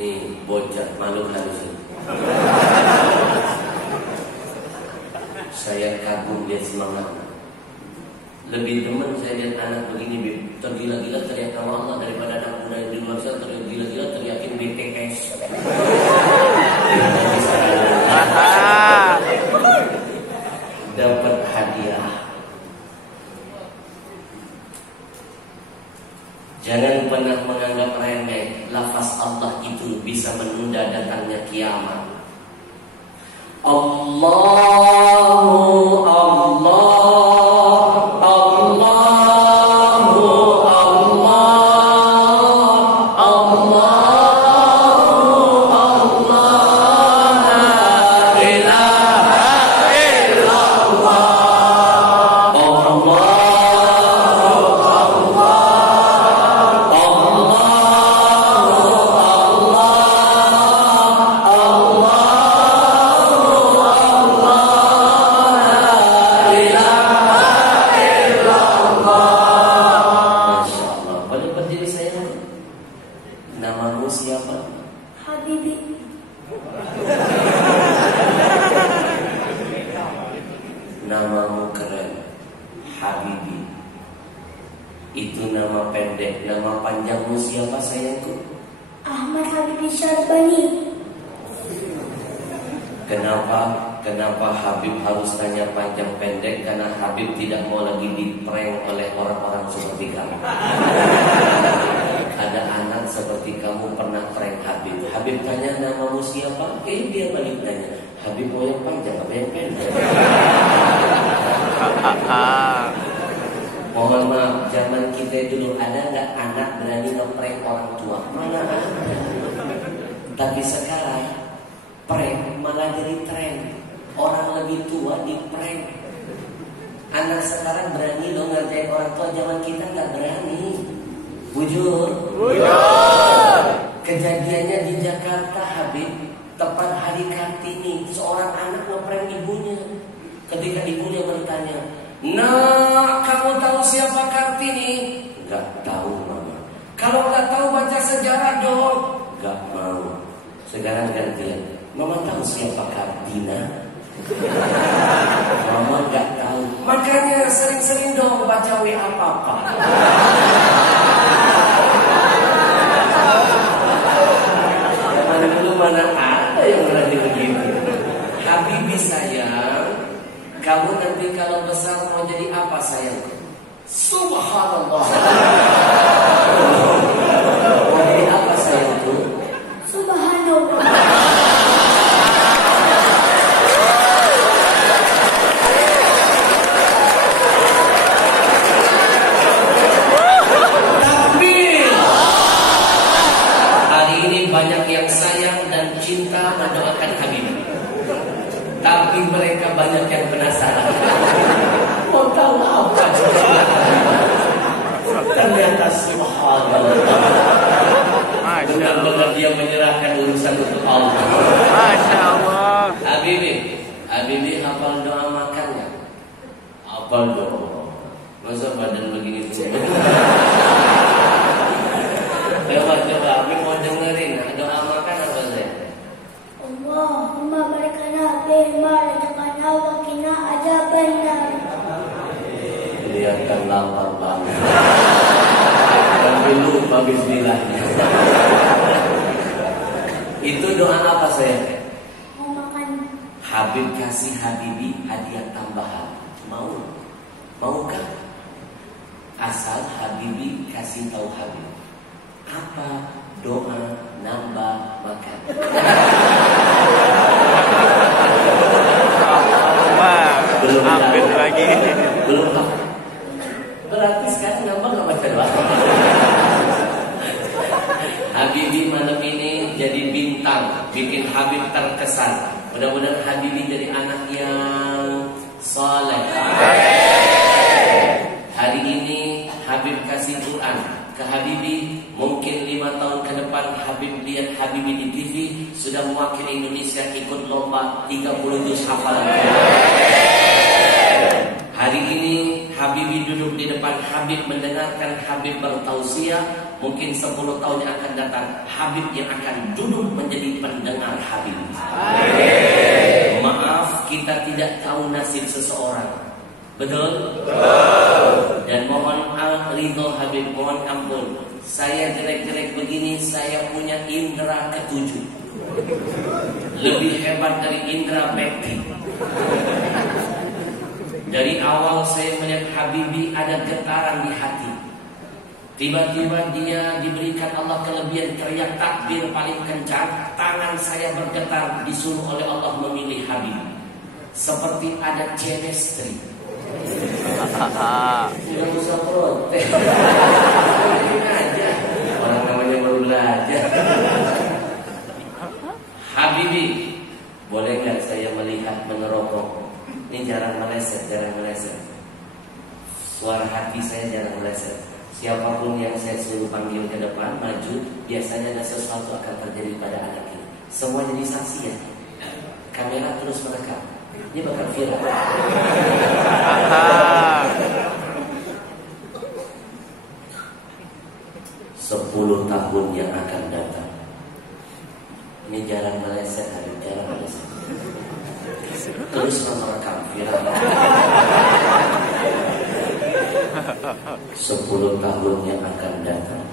Nih bocah malu harus ini. Saya kagum lihat semangatnya. Lebih demen saya lihat anak begini tergila-gila teriak nama Allah daripada anak muda yang di luar sana tergila-gila teriakin BTS. Dapat hadiah. pernah menganggap remeh lafaz Allah itu bisa menunda datangnya kiamat. Allahu Allah, Allahu Allah, Allahu Allah, la ilaha illallah, Allah. Namamu siapa? Habibi. Namamu keren, Habibi. Itu nama pendek. Nama panjangmu siapa sayangku? Ahmad Habibi Syarbani. Kenapa Habib harus tanya panjang pendek? Karena Habib tidak mau lagi diprank oleh orang-orang seperti kamu. Ada anak seperti kamu pernah prank Habib. Habib tanya namamu siapa? Dia balik tanya, Habib mau yang panjang apa yang pendek? Mohon maaf, zaman kita dulu ada nggak anak berani nge-prank orang tua? Mana ada? Tapi sekarang prank malah jadi tren. Orang lebih tua di prank. Anak sekarang berani loh ngerjain orang tua. Zaman kita nggak berani. Bujur. Kejadiannya di Jakarta, Habib, tepat hari Kartini, seorang anak nge-prank ibunya. Ketika ibunya bertanya, "Nak, kamu tahu siapa Kartini?" "Gak tahu, Mama." "Kalau gak tahu baca sejarah dong." "Gak mau." Sekarang gantian, "Mama tahu siapa Kartina?" "Mama gak tahu." "Makanya sering-sering dong baca WA Papa." Zaman dulu mana ada yang berani begitu. Habibi sayang, kamu nanti kalau besar mau jadi apa sayang? Subhanallah. Mau jadi apa sayangku? Subhanallah. Banyak yang sayang dan cinta mendoakan Habib, tapi mereka banyak yang penasaran. Mau tahu apa? Ternyata subhanallah, benar-benar dia menyerahkan urusan untuk Allah. Masya Allah. Habibi hafal doa makannya? Hafal doa. Masa badan begini tuh? Coba, Habib mau dengerin doa makan apa saya? Allahumma barakana bima razaqana wa qina adzabannar. Kelihatan lapar banget. Tapi lupa bismillahnya. Itu doa apa saya? Mau makan. Habib kasih Habibi hadiah tambahan. Maukah? Asal Habibi kasih tahu Habib apa doa nambah makan. Belum hampir lagi. Belum. Berarti sekarang nambah nggak baca doa. Habibi malam ini jadi bintang, bikin Habib terkesan. Mudah-mudahan Habibi jadi anak yang saleh. Hari ini Habib kasih Quran ke Habibi. Mungkin 5 tahun ke depan Habib lihat Habibi di TV sudah mewakili Indonesia ikut lomba 30 juz hafalan. Hari ini Habibi duduk di depan Habib mendengarkan Habib bertausiah. Mungkin 10 tahun yang akan datang Habib yang akan duduk menjadi pendengar Habib. Maaf, kita tidak tahu nasib seseorang. Betul? Dan mohon ridho Habib, mohon ampun. Saya jelek-jelek begini, saya punya indera ketujuh. Lebih hebat dari indera Bekti. Dari awal saya melihat Habibi ada getaran di hati. Tiba-tiba dia diberikan Allah kelebihan teriak takbir paling kencang, tangan saya bergetar, disuruh oleh Allah memilih Habib. Seperti ada chemistry. Tidak usah protes. Aja. Orang namanya baru belajar. Habibi, boleh nggak saya melihat menerokok? Ini jarang meleset. Suara hati saya jarang meleset. Siapapun yang saya suruh panggil ke depan, maju, biasanya ada sesuatu akan terjadi pada anak ini. Semua jadi saksi ya. Kamera terus merekam. Ini bakal viral. 10 tahun yang akan datang. Ini jarang meleset, jarang meleset. Terus merekam viral. 10 tahun yang akan datang,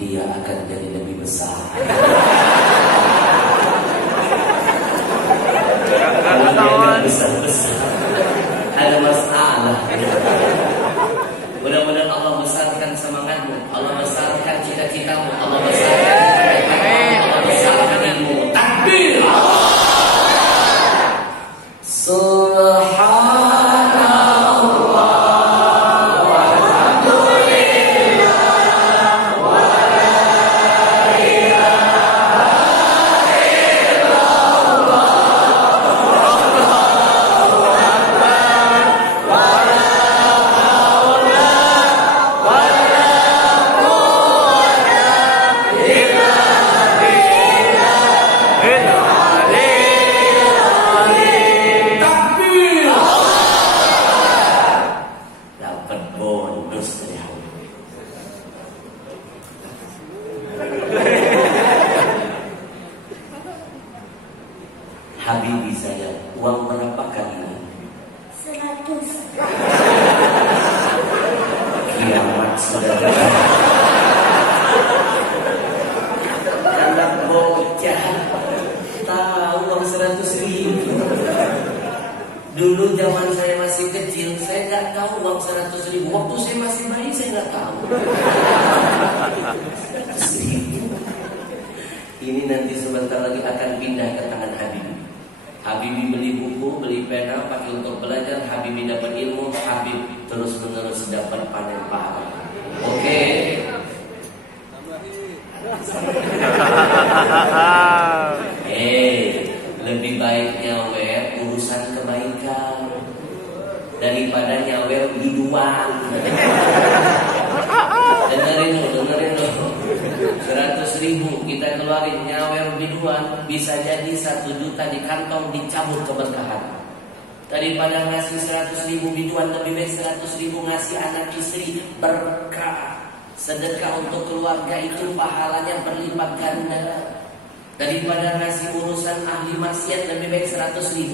dia akan jadi lebih besar. Besar-besar ada masalah. Mudah-mudahan Allah besarkan semangatmu, Allah besarkan cita-citamu, Allah besarkan cita-citamu, Allah besarkan ilmu. Takbir! Habibi saya, uang berapakah ini? 100. Kiamat sudah dekat. Anak bocah tahu uang 100.000. Dulu zaman saya masih kecil, saya nggak tahu uang 100.000. Waktu saya masih bayi, saya nggak tahu. 100.000. Ini nanti sebentar lagi akan pindah ke tangan Habibi. Habibi beli buku, beli pena, pakai untuk belajar. Habibi dapat ilmu, Habib terus menerus dapat panen pahala. Oke. Lebih baik nyawer urusan kebaikan daripada nyawer biduan. Dengerin dulu. 100.000 kita keluarin nyawer biduan, bisa jadi 1 juta di kantong, dicabut keberkahan. Daripada ngasih 100.000 biduan, lebih baik 100.000 ngasih anak istri berkah. Sedekah untuk keluarga itu pahalanya berlipat ganda. Daripada ngasih urusan ahli maksiat, lebih baik 100.000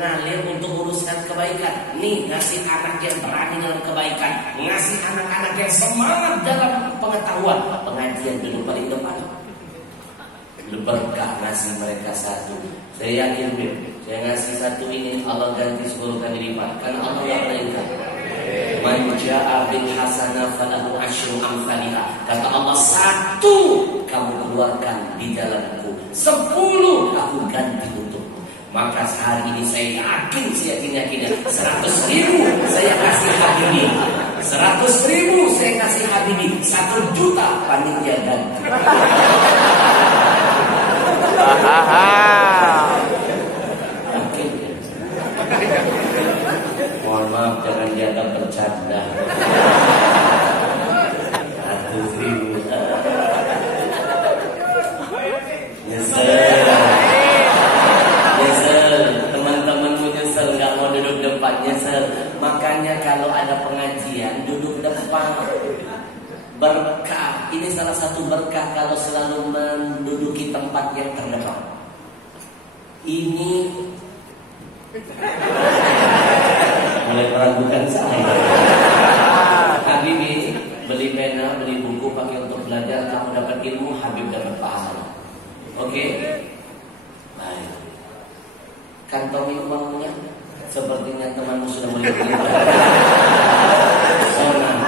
ngalir untuk urusan kebaikan. Nih, ngasih anak yang berani dalam kebaikan, ngasih anak-anak yang semangat dalam pengetahuan. Pengajian duduk paling depan, berkah ngasih mereka 1. Saya yakin, saya ngasih 1 ini Allah ganti 10 kali lipat, karena Allah yang melainkan. Man ja'a bil hasanah falahu asyru amsalihha. Kata Allah, 1 kamu keluarkan di jalanku, 10 aku ganti untukmu. Maka hari ini saya yakin 100.000 saya kasih Habibi, 100.000 saya kasih Habibi, 1 juta panitia ganti. Yakin ya? Mohon maaf, jangan dianggap bercanda. 100.000. Nyesel, teman-temanmu nyesel, nggak mau duduk depan, nyesel. Makanya kalau ada pengajian duduk depan. Berkah, ini salah satu berkah kalau selalu menduduki tempat yang terdepan. Ini mulai meragukan saya. Habibi beli pena, beli buku, pakai untuk belajar. Kamu dapat ilmu, Habib dapat pahala. Oke? Baik. Kantongi uangnya. Sepertinya temanmu sudah mulai terlibat. Senang.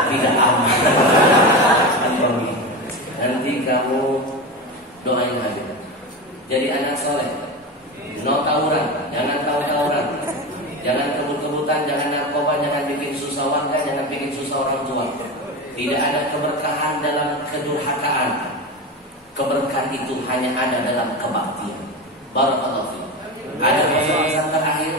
jadi anak soleh. No tawuran, jangan tawuran, jangan kebut-kebutan, jangan narkoba, jangan bikin susah warga, jangan bikin susah orang tua. Tidak ada keberkahan dalam kedurhakaan. Keberkahan itu hanya ada dalam kebaktian. Barakallahu fiik. Ada pesan terakhir.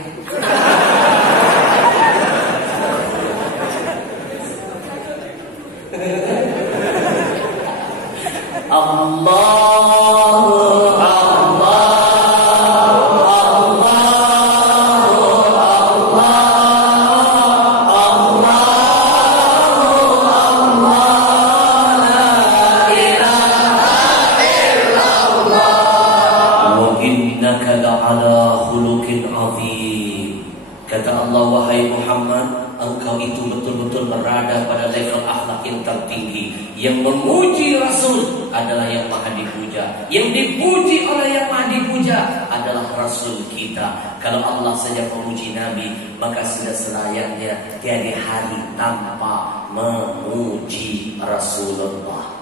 Kata Allah, wahai Muhammad, engkau itu betul-betul berada pada level akhlak yang tertinggi. Yang memuji Rasul adalah yang maha dipuja. Yang dipuji oleh yang maha dipuja adalah Rasul kita. Kalau Allah saja memuji Nabi, maka sudah selayaknya tiada hari tanpa memuji Rasulullah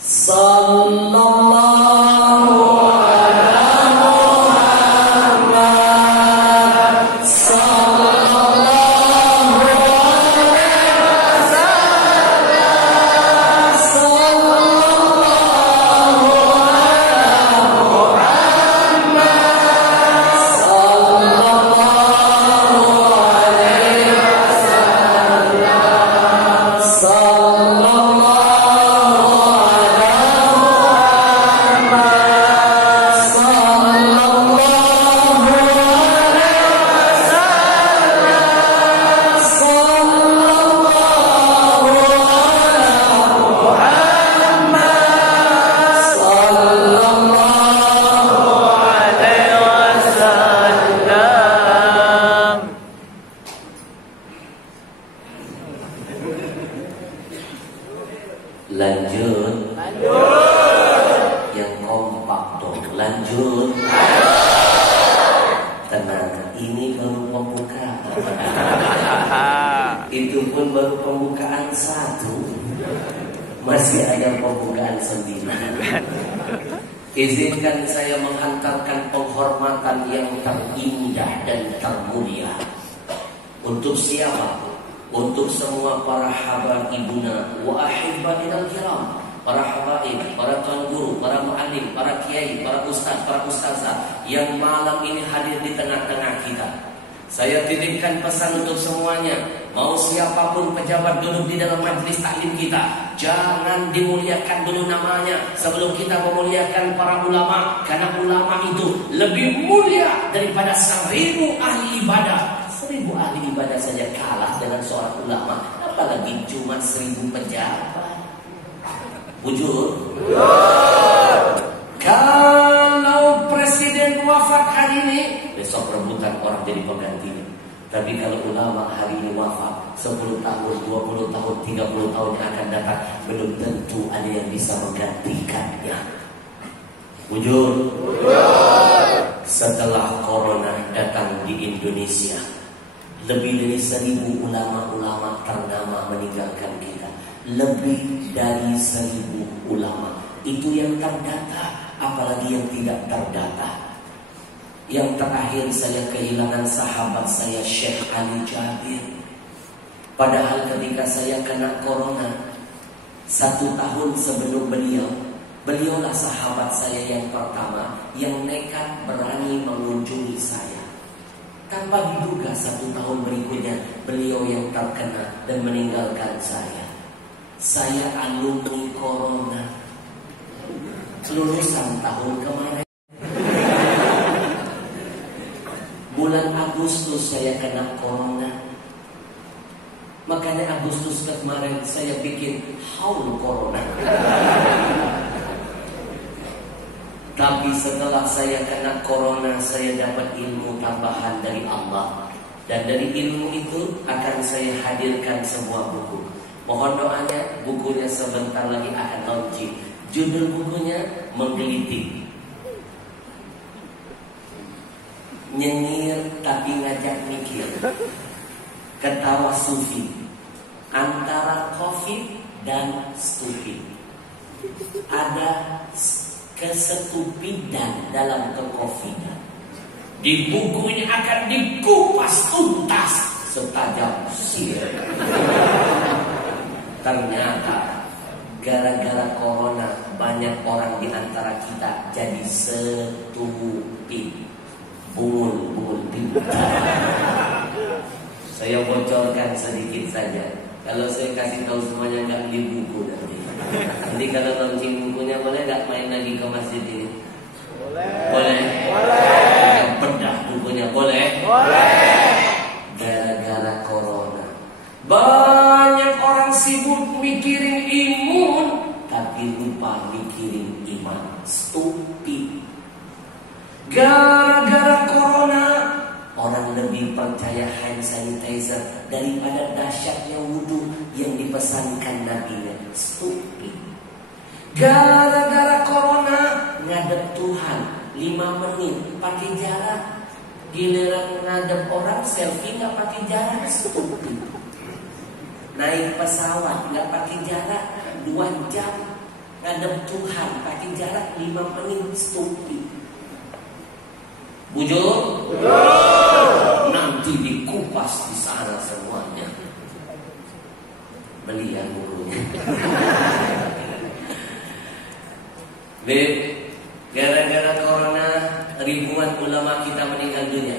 Sallallahu Izinkan saya menghantarkan penghormatan yang terindah dan termulia. Untuk siapa? Untuk semua para habaibuna wa ahibatinal kiram, para habaib, para tuan guru, para muallim, para kiai, para ustaz, para ustazah yang malam ini hadir di tengah-tengah kita. Saya titipkan pesan untuk semuanya. Mau siapapun pejabat duduk di dalam majlis taklim kita, jangan dimuliakan dulu namanya sebelum kita memuliakan para ulama. Karena ulama itu lebih mulia daripada 1000 ahli ibadah. 1000 ahli ibadah saja kalah dengan seorang ulama, apalagi cuma 1000 pejabat. Bujur? Kalau presiden wafat hari ini, besok rebutan orang jadi penggantinya. Tapi kalau ulama hari ini wafat, 10 tahun, 20 tahun, 30 tahun yang akan datang, belum tentu ada yang bisa menggantikannya. Bujur? Setelah corona datang di Indonesia, lebih dari 1000 ulama-ulama ternama meninggalkan kita. Lebih dari 1000 ulama. Itu yang terdata, apalagi yang tidak terdata. Yang terakhir saya kehilangan sahabat saya Syekh Ali Jabir. Padahal ketika saya kena corona 1 tahun sebelum beliaulah sahabat saya yang pertama yang nekat berani mengunjungi saya. Tanpa diduga 1 tahun berikutnya beliau yang terkena dan meninggalkan saya. Saya alumni corona, lulusan tahun kemarin. Bulan Agustus saya kena corona. Makanya Agustus kemarin saya bikin haul corona. Tapi setelah saya kena corona, saya dapat ilmu tambahan dari Allah. Dan dari ilmu itu akan saya hadirkan sebuah buku. Mohon doanya, bukunya sebentar lagi akan launching. Judul bukunya Menggelitik. Nyengir tapi ngajak mikir. Ketawa sufi antara COVID dan stupid. Ada kestupidan dalam kekofidan. Di bukunya akan dikupas tuntas setajam sihir. Ternyata gara-gara corona banyak orang di antara kita jadi stupid, bungul pintar. Saya bocorkan sedikit saja. Kalau saya kasih tahu semuanya nggak beli buku nanti. Nanti kalau launching bukunya boleh nggak main lagi ke masjid ini? Boleh. Bedah bukunya boleh. Gara-gara corona banyak orang sibuk mikirin imun tapi lupa mikirin iman. Stupid. Gara-gara corona orang lebih percaya hand sanitizer daripada dahsyatnya wudu yang dipesankan Nabi-Nya. Stupid. Gara-gara corona ngadep Tuhan 5 menit pakai jarak. Giliran ngadep orang selfie nggak pakai jarak. Stupid. Naik pesawat nggak pakai jarak 2 jam. Ngadep Tuhan pakai jarak 5 menit. Stupid. Bujur? Nanti dikupas di sana semuanya. Beli yang bukunya. Beb, gara-gara corona ribuan ulama kita meninggal dunia.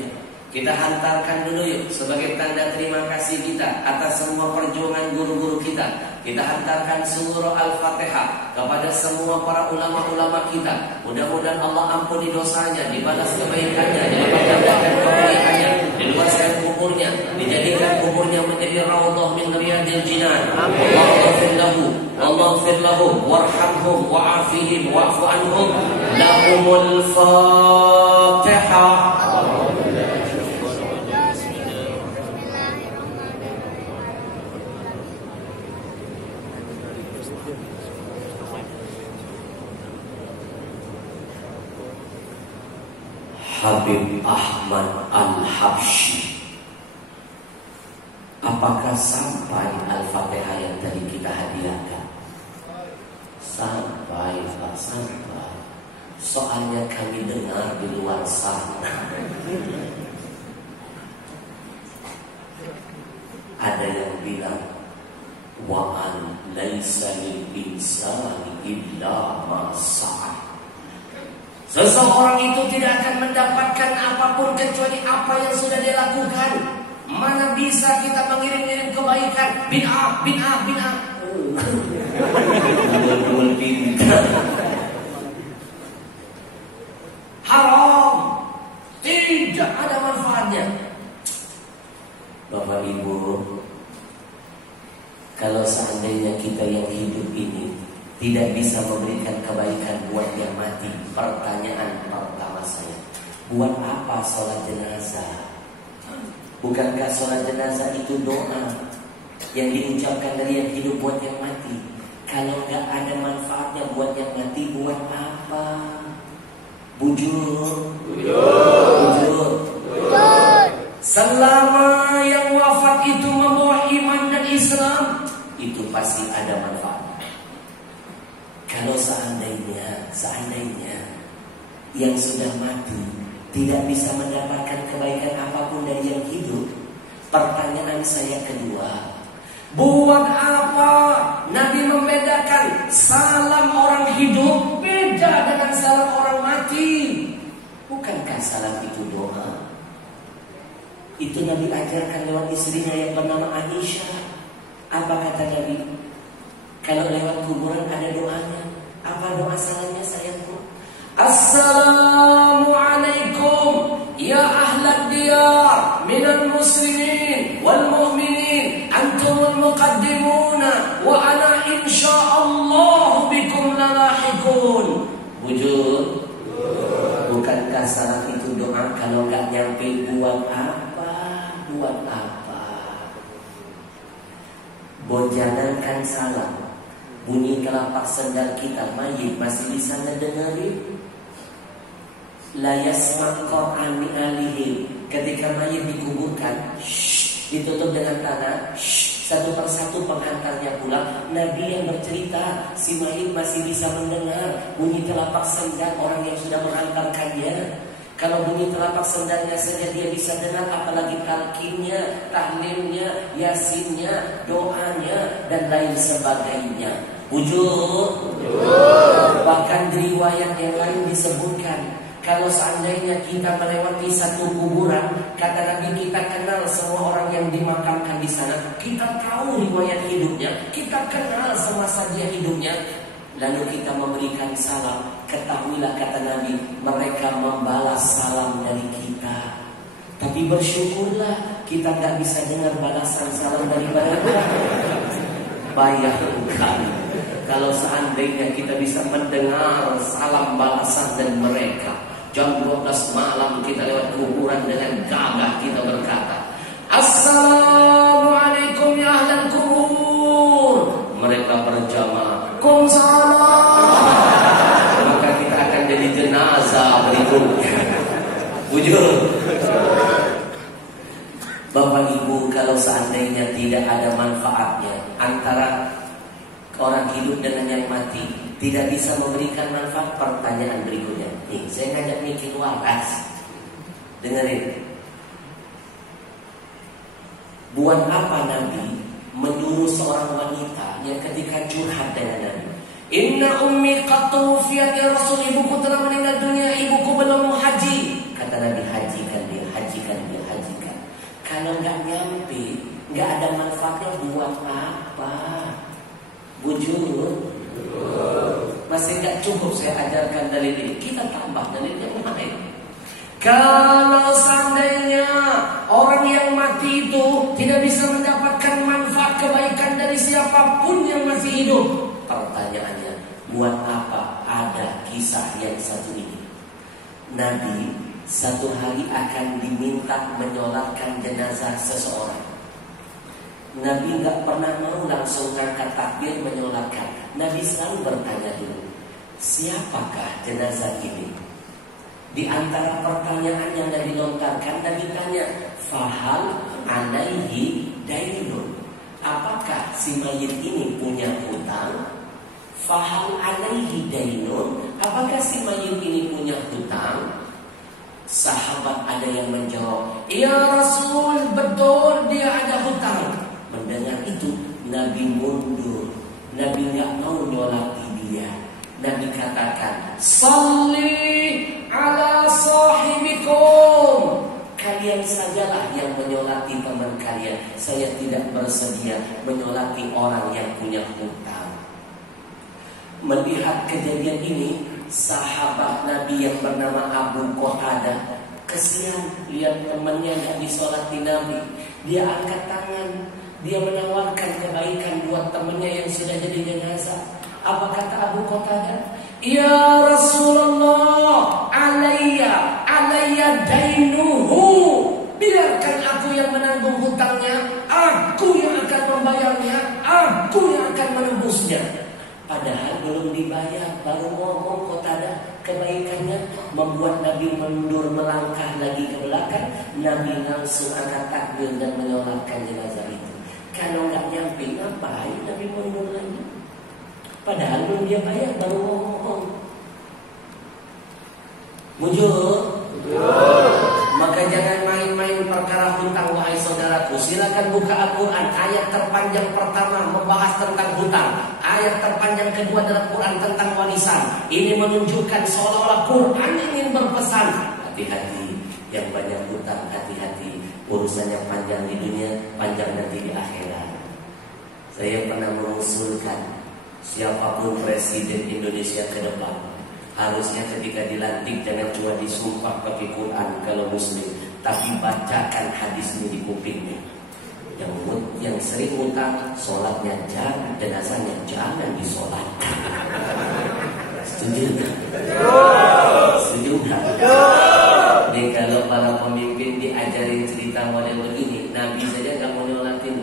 Kita hantarkan dulu yuk sebagai tanda terima kasih kita atas semua perjuangan guru-guru kita. Kita hantarkan surah Al-Fatihah kepada semua para ulama-ulama kita. Mudah-mudahan Allah ampuni dosanya, dibalas kebaikannya, dilipat gandakan kemuliaannya, diluaskan kuburnya, dijadikan kuburnya menjadi raudhah min riyadil jinan. Allahumma lahum warhamhum wa'afihim wa'fu anhum. Lahumul Fatihah. Habib Ahmad Al-Habsyi. Apakah sampai Al-Fatihah yang tadi kita hadiahkan? Sampai, Pak, sampai. Soalnya kami dengar di luar sana ada yang bilang wa an laisa lil insani illa ma sa'a. Seseorang itu tidak akan mendapatkan apapun kecuali apa yang sudah dia lakukan. Mana bisa kita mengirim-irim kebaikan? Bid'ah. Haram. Tidak ada manfaatnya. Bapak Ibu, kalau seandainya kita yang hidup ini tidak bisa memberikan kebaikan buat yang mati, pertanyaan pertama saya, buat apa sholat jenazah? Bukankah sholat jenazah itu doa yang diucapkan dari yang hidup buat yang mati? Kalau nggak ada manfaatnya buat yang mati, buat apa? Bujur. Selama yang wafat itu membawa iman dan Islam, itu pasti ada manfaat. Kalau seandainya yang sudah mati tidak bisa mendapatkan kebaikan apapun dari yang hidup, pertanyaan saya kedua, buat apa Nabi membedakan salam orang hidup beda dengan salam orang mati? Bukankah salam itu doa? Itu Nabi ajarkan lewat istrinya yang bernama Aisyah. Apa kata Nabi? Kalau lewat kuburan ada doanya. Apa doa salamnya sayangku? Assalamualaikum ya ahlad diyar minal muslimin wal mu'minin antumul muqaddimuna wa ana insyaallah bikum lalahiqun. Bujur. Bukankah salam itu doa? Kalau enggak nyampe buat apa? Buat apa? Bojangankan salam. Bunyi telapak sendal kita mayit masih bisa ngedengerin. La yasma' qur'ani alihi. Ketika mayit dikuburkan, ditutup dengan tanah, Satu persatu pengantarnya pulang, Nabi yang bercerita, si mayit masih bisa mendengar bunyi telapak sendal orang yang sudah mengantarkannya. Kalau bunyi telapak sendalnya saja dia bisa dengar, apalagi talqinnya, tahlilnya, yasinnya, doanya, dan lain sebagainya. Wujud. Bahkan di riwayat yang lain disebutkan, kalau seandainya kita melewati satu kuburan, kata Nabi, kita kenal semua orang yang dimakamkan di sana. Kita tahu riwayat hidupnya, kita kenal semasa dia hidupnya. Lalu kita memberikan salam, ketahuilah kata Nabi, mereka membalas salam dari kita. Tapi bersyukurlah kita gak bisa dengar balasan salam dari mereka. Bayangkan kalau seandainya kita bisa mendengar salam balasan dari mereka. Jam 12 malam kita lewat kuburan dengan gagah kita berkata, Assalamualaikum ya ahlan kubur. Mereka berjamaah, Waalaikumsalam. Maka kita akan jadi jenazah berikutnya. Wujud. Bapak Ibu, kalau seandainya tidak ada manfaatnya antara orang hidup dengan yang mati, tidak bisa memberikan manfaat, pertanyaan berikutnya. Nih, saya ngajak mikir waras. Dengerin. Buat apa Nabi menyuruh seorang wanita yang ketika curhat dengan Nabi, Inna ummi qad tuwfiyat ya Rasul, ibuku telah meninggal dunia, ibuku belum haji. Kata Nabi, hajikan dia, hajikan dia, hajikan. Kalau nggak nyampe, nggak ada manfaatnya, buat apa? Bujur. Masih nggak cukup saya ajarkan dalil ini, kita tambah dalil yang lain. Kalau seandainya orang yang mati itu tidak bisa mendapatkan manfaat kebaikan dari siapapun yang masih hidup, pertanyaannya, buat apa ada kisah yang satu ini? Nabi satu hari akan diminta menyolatkan jenazah seseorang. Nabi nggak pernah mau langsung angkat takbir menyolatkan. Nabi selalu bertanya dulu, siapakah jenazah ini? Di antara pertanyaan yang Nabi lontarkan, Nabi tanya, fahal alaihi dainun. Apakah si mayit ini punya hutang? Fahal alaihi dainun. Apakah si mayit ini punya hutang? Sahabat ada yang menjawab, ya Rasul, betul dia ada hutang. Mendengar itu, Nabi mundur. Nabi nggak mau nyolati dia. Nabi katakan, salli ala sahibikum. Kalian sajalah yang menyolati teman kalian. Saya tidak bersedia menyolati orang yang punya hutang. Melihat kejadian ini, sahabat Nabi yang bernama Abu Qatadah kesian lihat temannya nggak disolati Nabi. Dia angkat tangan, dia menawarkan kebaikan buat temannya yang sudah jadi jenazah. Apa kata Abu Qatadah? Ya Rasulullah, alayya dainuhu. Biarkan aku yang menanggung hutangnya, aku yang akan membayarnya, aku yang akan menebusnya. Padahal belum dibayar, baru ngomong Qatadah kebaikannya, membuat Nabi mundur melangkah lagi ke belakang. Nabi langsung angkat takbir dan menyolatkan jenazah itu. Kalau nggak nyampe, ngapain Nabi mundur lagi? Padahal belum dia bayar, baru ngomong. Mujur. Maka jangan main-main perkara hutang, wahai saudaraku. Silakan buka Al-Quran. Ayat terpanjang pertama membahas tentang hutang. Ayat terpanjang kedua dalam Quran tentang warisan. Ini menunjukkan seolah-olah Quran ingin berpesan, hati-hati yang banyak hutang, hati-hati urusannya panjang di dunia, panjang nanti di akhirat. Saya pernah mengusulkan, siapapun presiden Indonesia ke depan, harusnya ketika dilantik jangan cuma disumpah pakai Quran kalau muslim, tapi bacakan hadis ini di kupingnya. Yang sering utang, sholatnya jangan, jenazahnya jangan disolatkan. Setuju tak? Setuju tak? Jadi kalau para pemimpin diajarin cerita model begini, Nabi saja nggak mau nyolatin.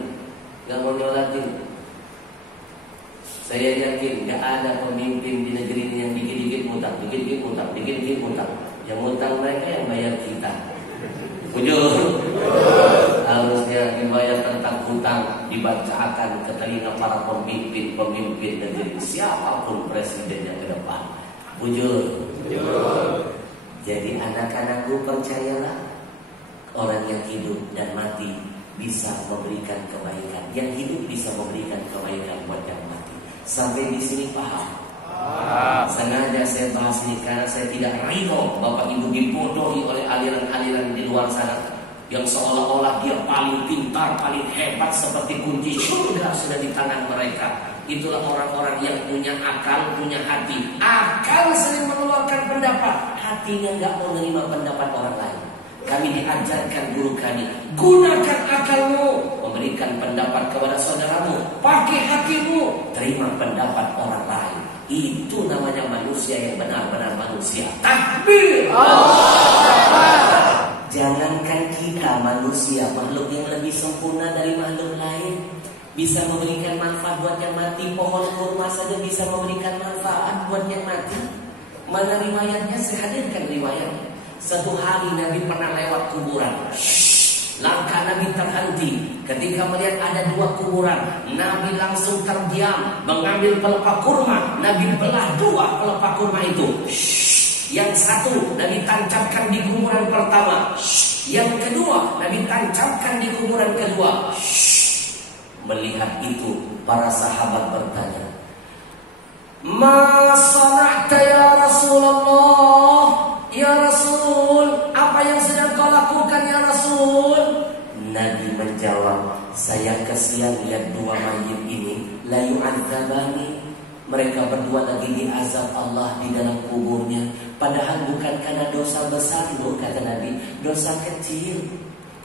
Saya yakin nggak ada pemimpin di negeri ini yang dikit-dikit utang. Yang utang mereka yang bayar kita. Ujung harusnya dibayar tentang utang dibacakan ke telinga para pemimpin negeri, siapapun presidennya ke depan. Bujur. Jadi anak-anakku, percayalah, orang yang hidup dan mati bisa memberikan kebaikan. Yang hidup bisa memberikan kebaikan buat yang mati. Sampai di sini paham? Sengaja saya bahas ini karena saya tidak ridho Bapak Ibu dibodohi oleh aliran-aliran di luar sana yang seolah-olah dia paling pintar, paling hebat, seperti kunci surga sudah di tangan mereka. Itulah orang-orang yang punya akal, punya hati. Akal sering mengeluarkan pendapat, hatinya nggak mau menerima pendapat orang lain. Kami diajarkan guru kami, gunakan akalmu memberikan pendapat kepada saudaramu, pakai hatimu terima pendapat orang lain. Itu namanya manusia yang benar-benar manusia. Takbir! Jangankan kita manusia, makhluk yang lebih sempurna dari makhluk lain, bisa memberikan manfaat buat yang mati. Pohon kurma saja bisa memberikan manfaat buat yang mati. Mana riwayatnya? Saya hadirkan riwayatnya. Satu hari Nabi pernah lewat kuburan. Langkah Nabi terhenti ketika melihat ada dua kuburan. Nabi langsung terdiam, mengambil pelepah kurma. Nabi belah dua pelepah kurma itu. Yang satu Nabi tancapkan di kuburan pertama, yang kedua Nabi tancapkan di kuburan kedua. Melihat itu para sahabat bertanya, "Ma sana'ta ya Rasulullah?" Ya Rasul, apa yang sedang kau lakukan ya Rasul? Nabi menjawab, "Saya kasihan lihat dua mayit ini, la yu'adzabani." Mereka berdua lagi diazab Allah di dalam kuburnya. Padahal bukan karena dosa besar loh, kata Nabi. Dosa kecil.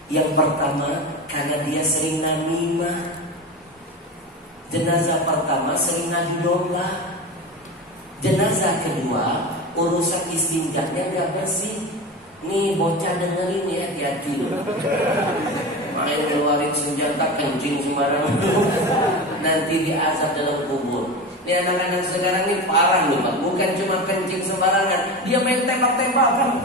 Yang pertama, karena dia sering namimah. Jenazah pertama sering ngadu domba. Jenazah kedua, urusan istinjaknya gak bersih. Nih bocah dengerin ya, hati-hati loh. Main ngeluarin senjata, kencing sembarangan, nanti diazab dalam kubur. Ini anak-anak sekarang ini parah loh Pak. Bukan cuma kencing sembarangan, dia main tembak-tembakan.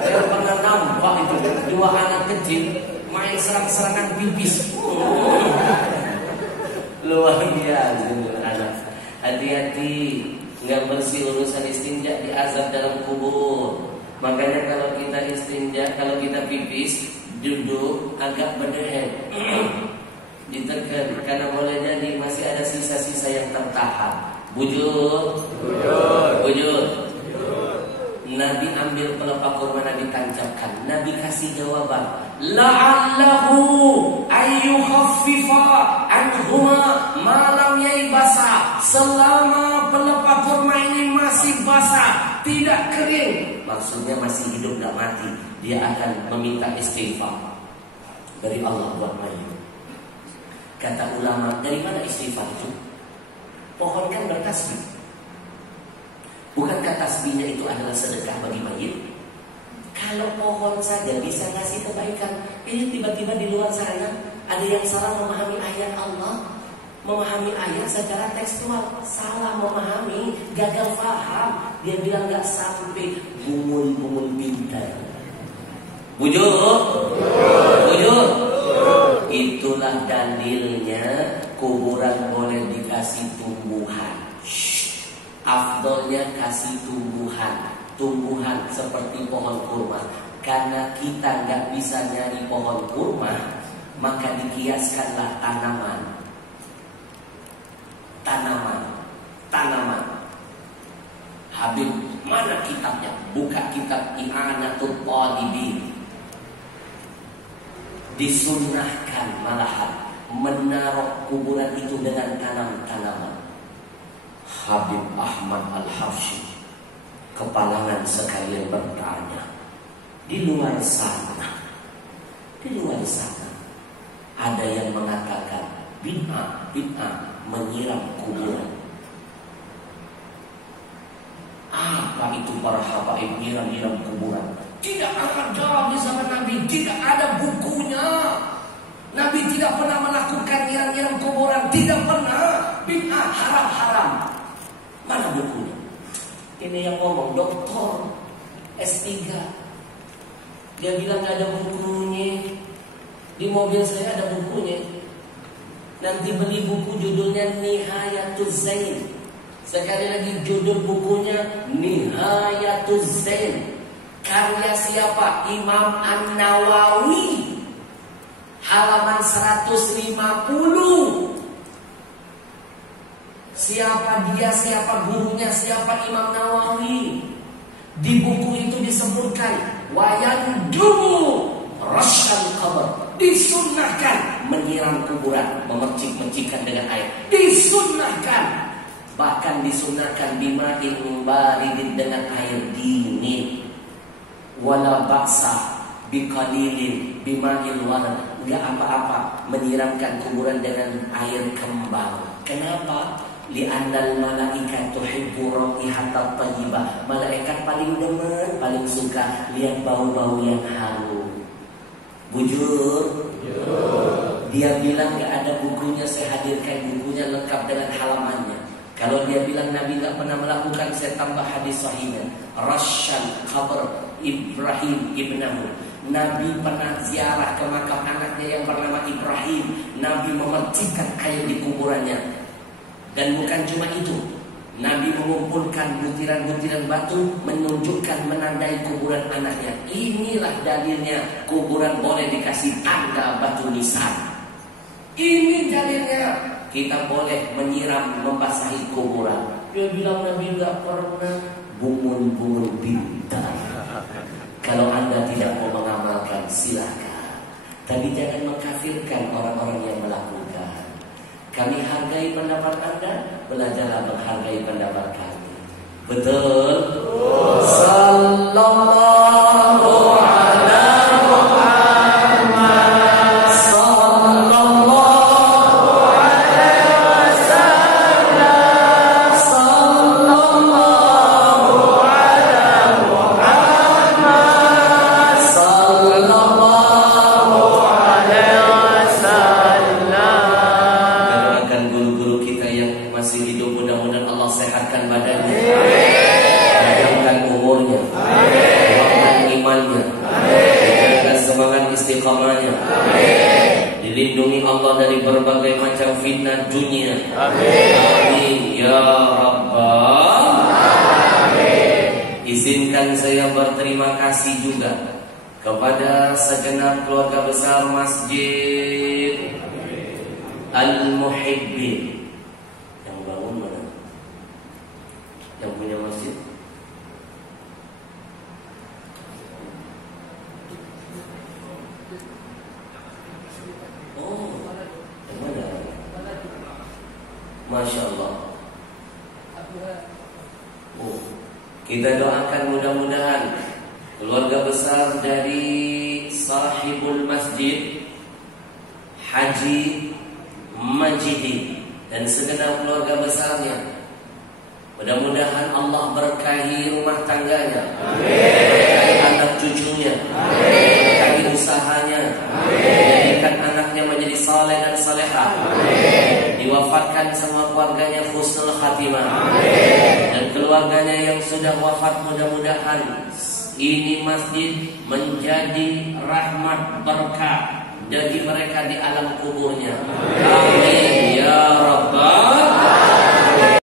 Saya pernah nampak itu dua anak kecil main serang-serangan pipis. Luar biasa anak. Hati-hati, nggak bersih urusan istinja, diazab dalam kubur. Makanya kalau kita istinja, kalau kita pipis, duduk agak berderet. Ditekan, karena boleh jadi masih ada sisa-sisa yang tertahan. Bujur. Nabi ambil pelepah kurma, Nabi tancapkan. Nabi kasih jawaban, la'allahu ayyukhaffifa anhuma malam yaibasa. Selama pelepah kurma ini masih basah, tidak kering, maksudnya masih hidup, gak mati, dia akan meminta istighfar dari Allah buat mayit. Kata ulama, dari mana istighfar itu? Pohon kan bertasbih. Bukankah tasbihnya itu adalah sedekah bagi mayit? Kalau pohon saja bisa ngasih kebaikan, ini tiba-tiba di luar sana ada yang salah memahami ayat Allah, memahami ayat secara tekstual, salah memahami, gagal paham. Dia bilang gak sampai bungun-bungun pintar. Bujur. Itulah dalilnya kuburan boleh dikasih tumbuhan. Afdolnya kasih tumbuhan seperti pohon kurma. Karena kita nggak bisa nyari pohon kurma, maka dikiaskanlah tanaman. Habib, mana kitabnya? Buka kitab I'anatul Talibin. Disunnahkan malahan menaruh kuburan itu dengan tanaman. Habib Ahmad Al-Habsyi, kepalangan sekalian bertanya, di luar sana ada yang mengatakan bid'ah menyiram kuburan. Apa itu para habaib nyiram kuburan? Tidak ada di zaman Nabi, tidak ada bukunya. Nabi tidak pernah melakukan nyiram kuburan, tidak pernah. Bid'ah, haram. Mana bukunya? Ini yang ngomong doktor S3. Dia bilang gak ada bukunya. Di mobil saya ada bukunya. Nanti beli buku judulnya Nihayatuz Zain. Sekali lagi judul bukunya Nihayatuz Zain. Karya siapa? Imam An-Nawawi. Halaman 150. Siapa dia, siapa gurunya, siapa Imam Nawawi. Di buku itu disebutkan wayandubu rasyal qabr, disunnahkan menyiram kuburan, memercik-mercikkan dengan air. Disunnahkan, bahkan disunnahkan bima'in baridin, dengan air dingin. Wala baksa biqalilin bima'il warad, enggak apa-apa menyiramkan kuburan dengan air kembang. Kenapa? Li'annal malaika tuhibbu raihatat thayyibah. Malaikat paling demen, paling suka lihat bau-bau yang harum. Bujur. Dia bilang gak ada bukunya, saya hadirkan bukunya lengkap dengan halamannya. Kalau dia bilang Nabi gak pernah melakukan, saya tambah hadis sahihnya. Rasyal qabr Ibrahim ibnahu. Nabi pernah ziarah ke makam anaknya yang bernama Ibrahim. Nabi memercikkan air di kuburannya. Dan bukan cuma itu, Nabi mengumpulkan butiran-butiran batu, menunjukkan, menandai kuburan anaknya. Inilah dalilnya kuburan boleh dikasih tanda batu nisan. Ini dalilnya kita boleh menyiram, membasahi kuburan. Dia bilang Nabi gak pernah. Bungun-bungun bintang. Kalau Anda tidak mau mengamalkan, silakan. Tapi jangan mengkafirkan orang-orang yang melakukan. Kami hargai pendapat Anda, belajarlah menghargai pendapat kami. Betul? Sallallahu ala Muhammad, sallallahu alaihi wasallam, sallallahu ala Muhammad, sallallahu alaihi wasallam. Guru-guru kita yang masih hidup, mudah-mudahan Allah sehatkan badannya, panjangkan umurnya, kuatkan imannya, jaga semangat istiqamahnya, dilindungi Allah dari berbagai macam fitnah dunia. Amin ya Rabbal alamin. Izinkan saya berterima kasih juga kepada segenap keluarga besar Masjid Al-Muhibbin. Yang bangun mana? Yang punya masjid? Oh, yang mana? Masya Allah. Oh, kita doakan mudah-mudahan keluarga besar dari sahibul masjid Haji Majidi dan segenap keluarga besarnya, mudah-mudahan Allah berkahi rumah tangganya, berkahi anak cucunya, berkahi usahanya, menjadikan anaknya menjadi saleh dan salehah, diwafatkan semua keluarganya husnul khatimah, dan keluarganya yang sudah wafat mudah-mudahan ini masjid menjadi rahmat berkah bagi mereka di alam kuburnya. Amin ya Rabbal alamin.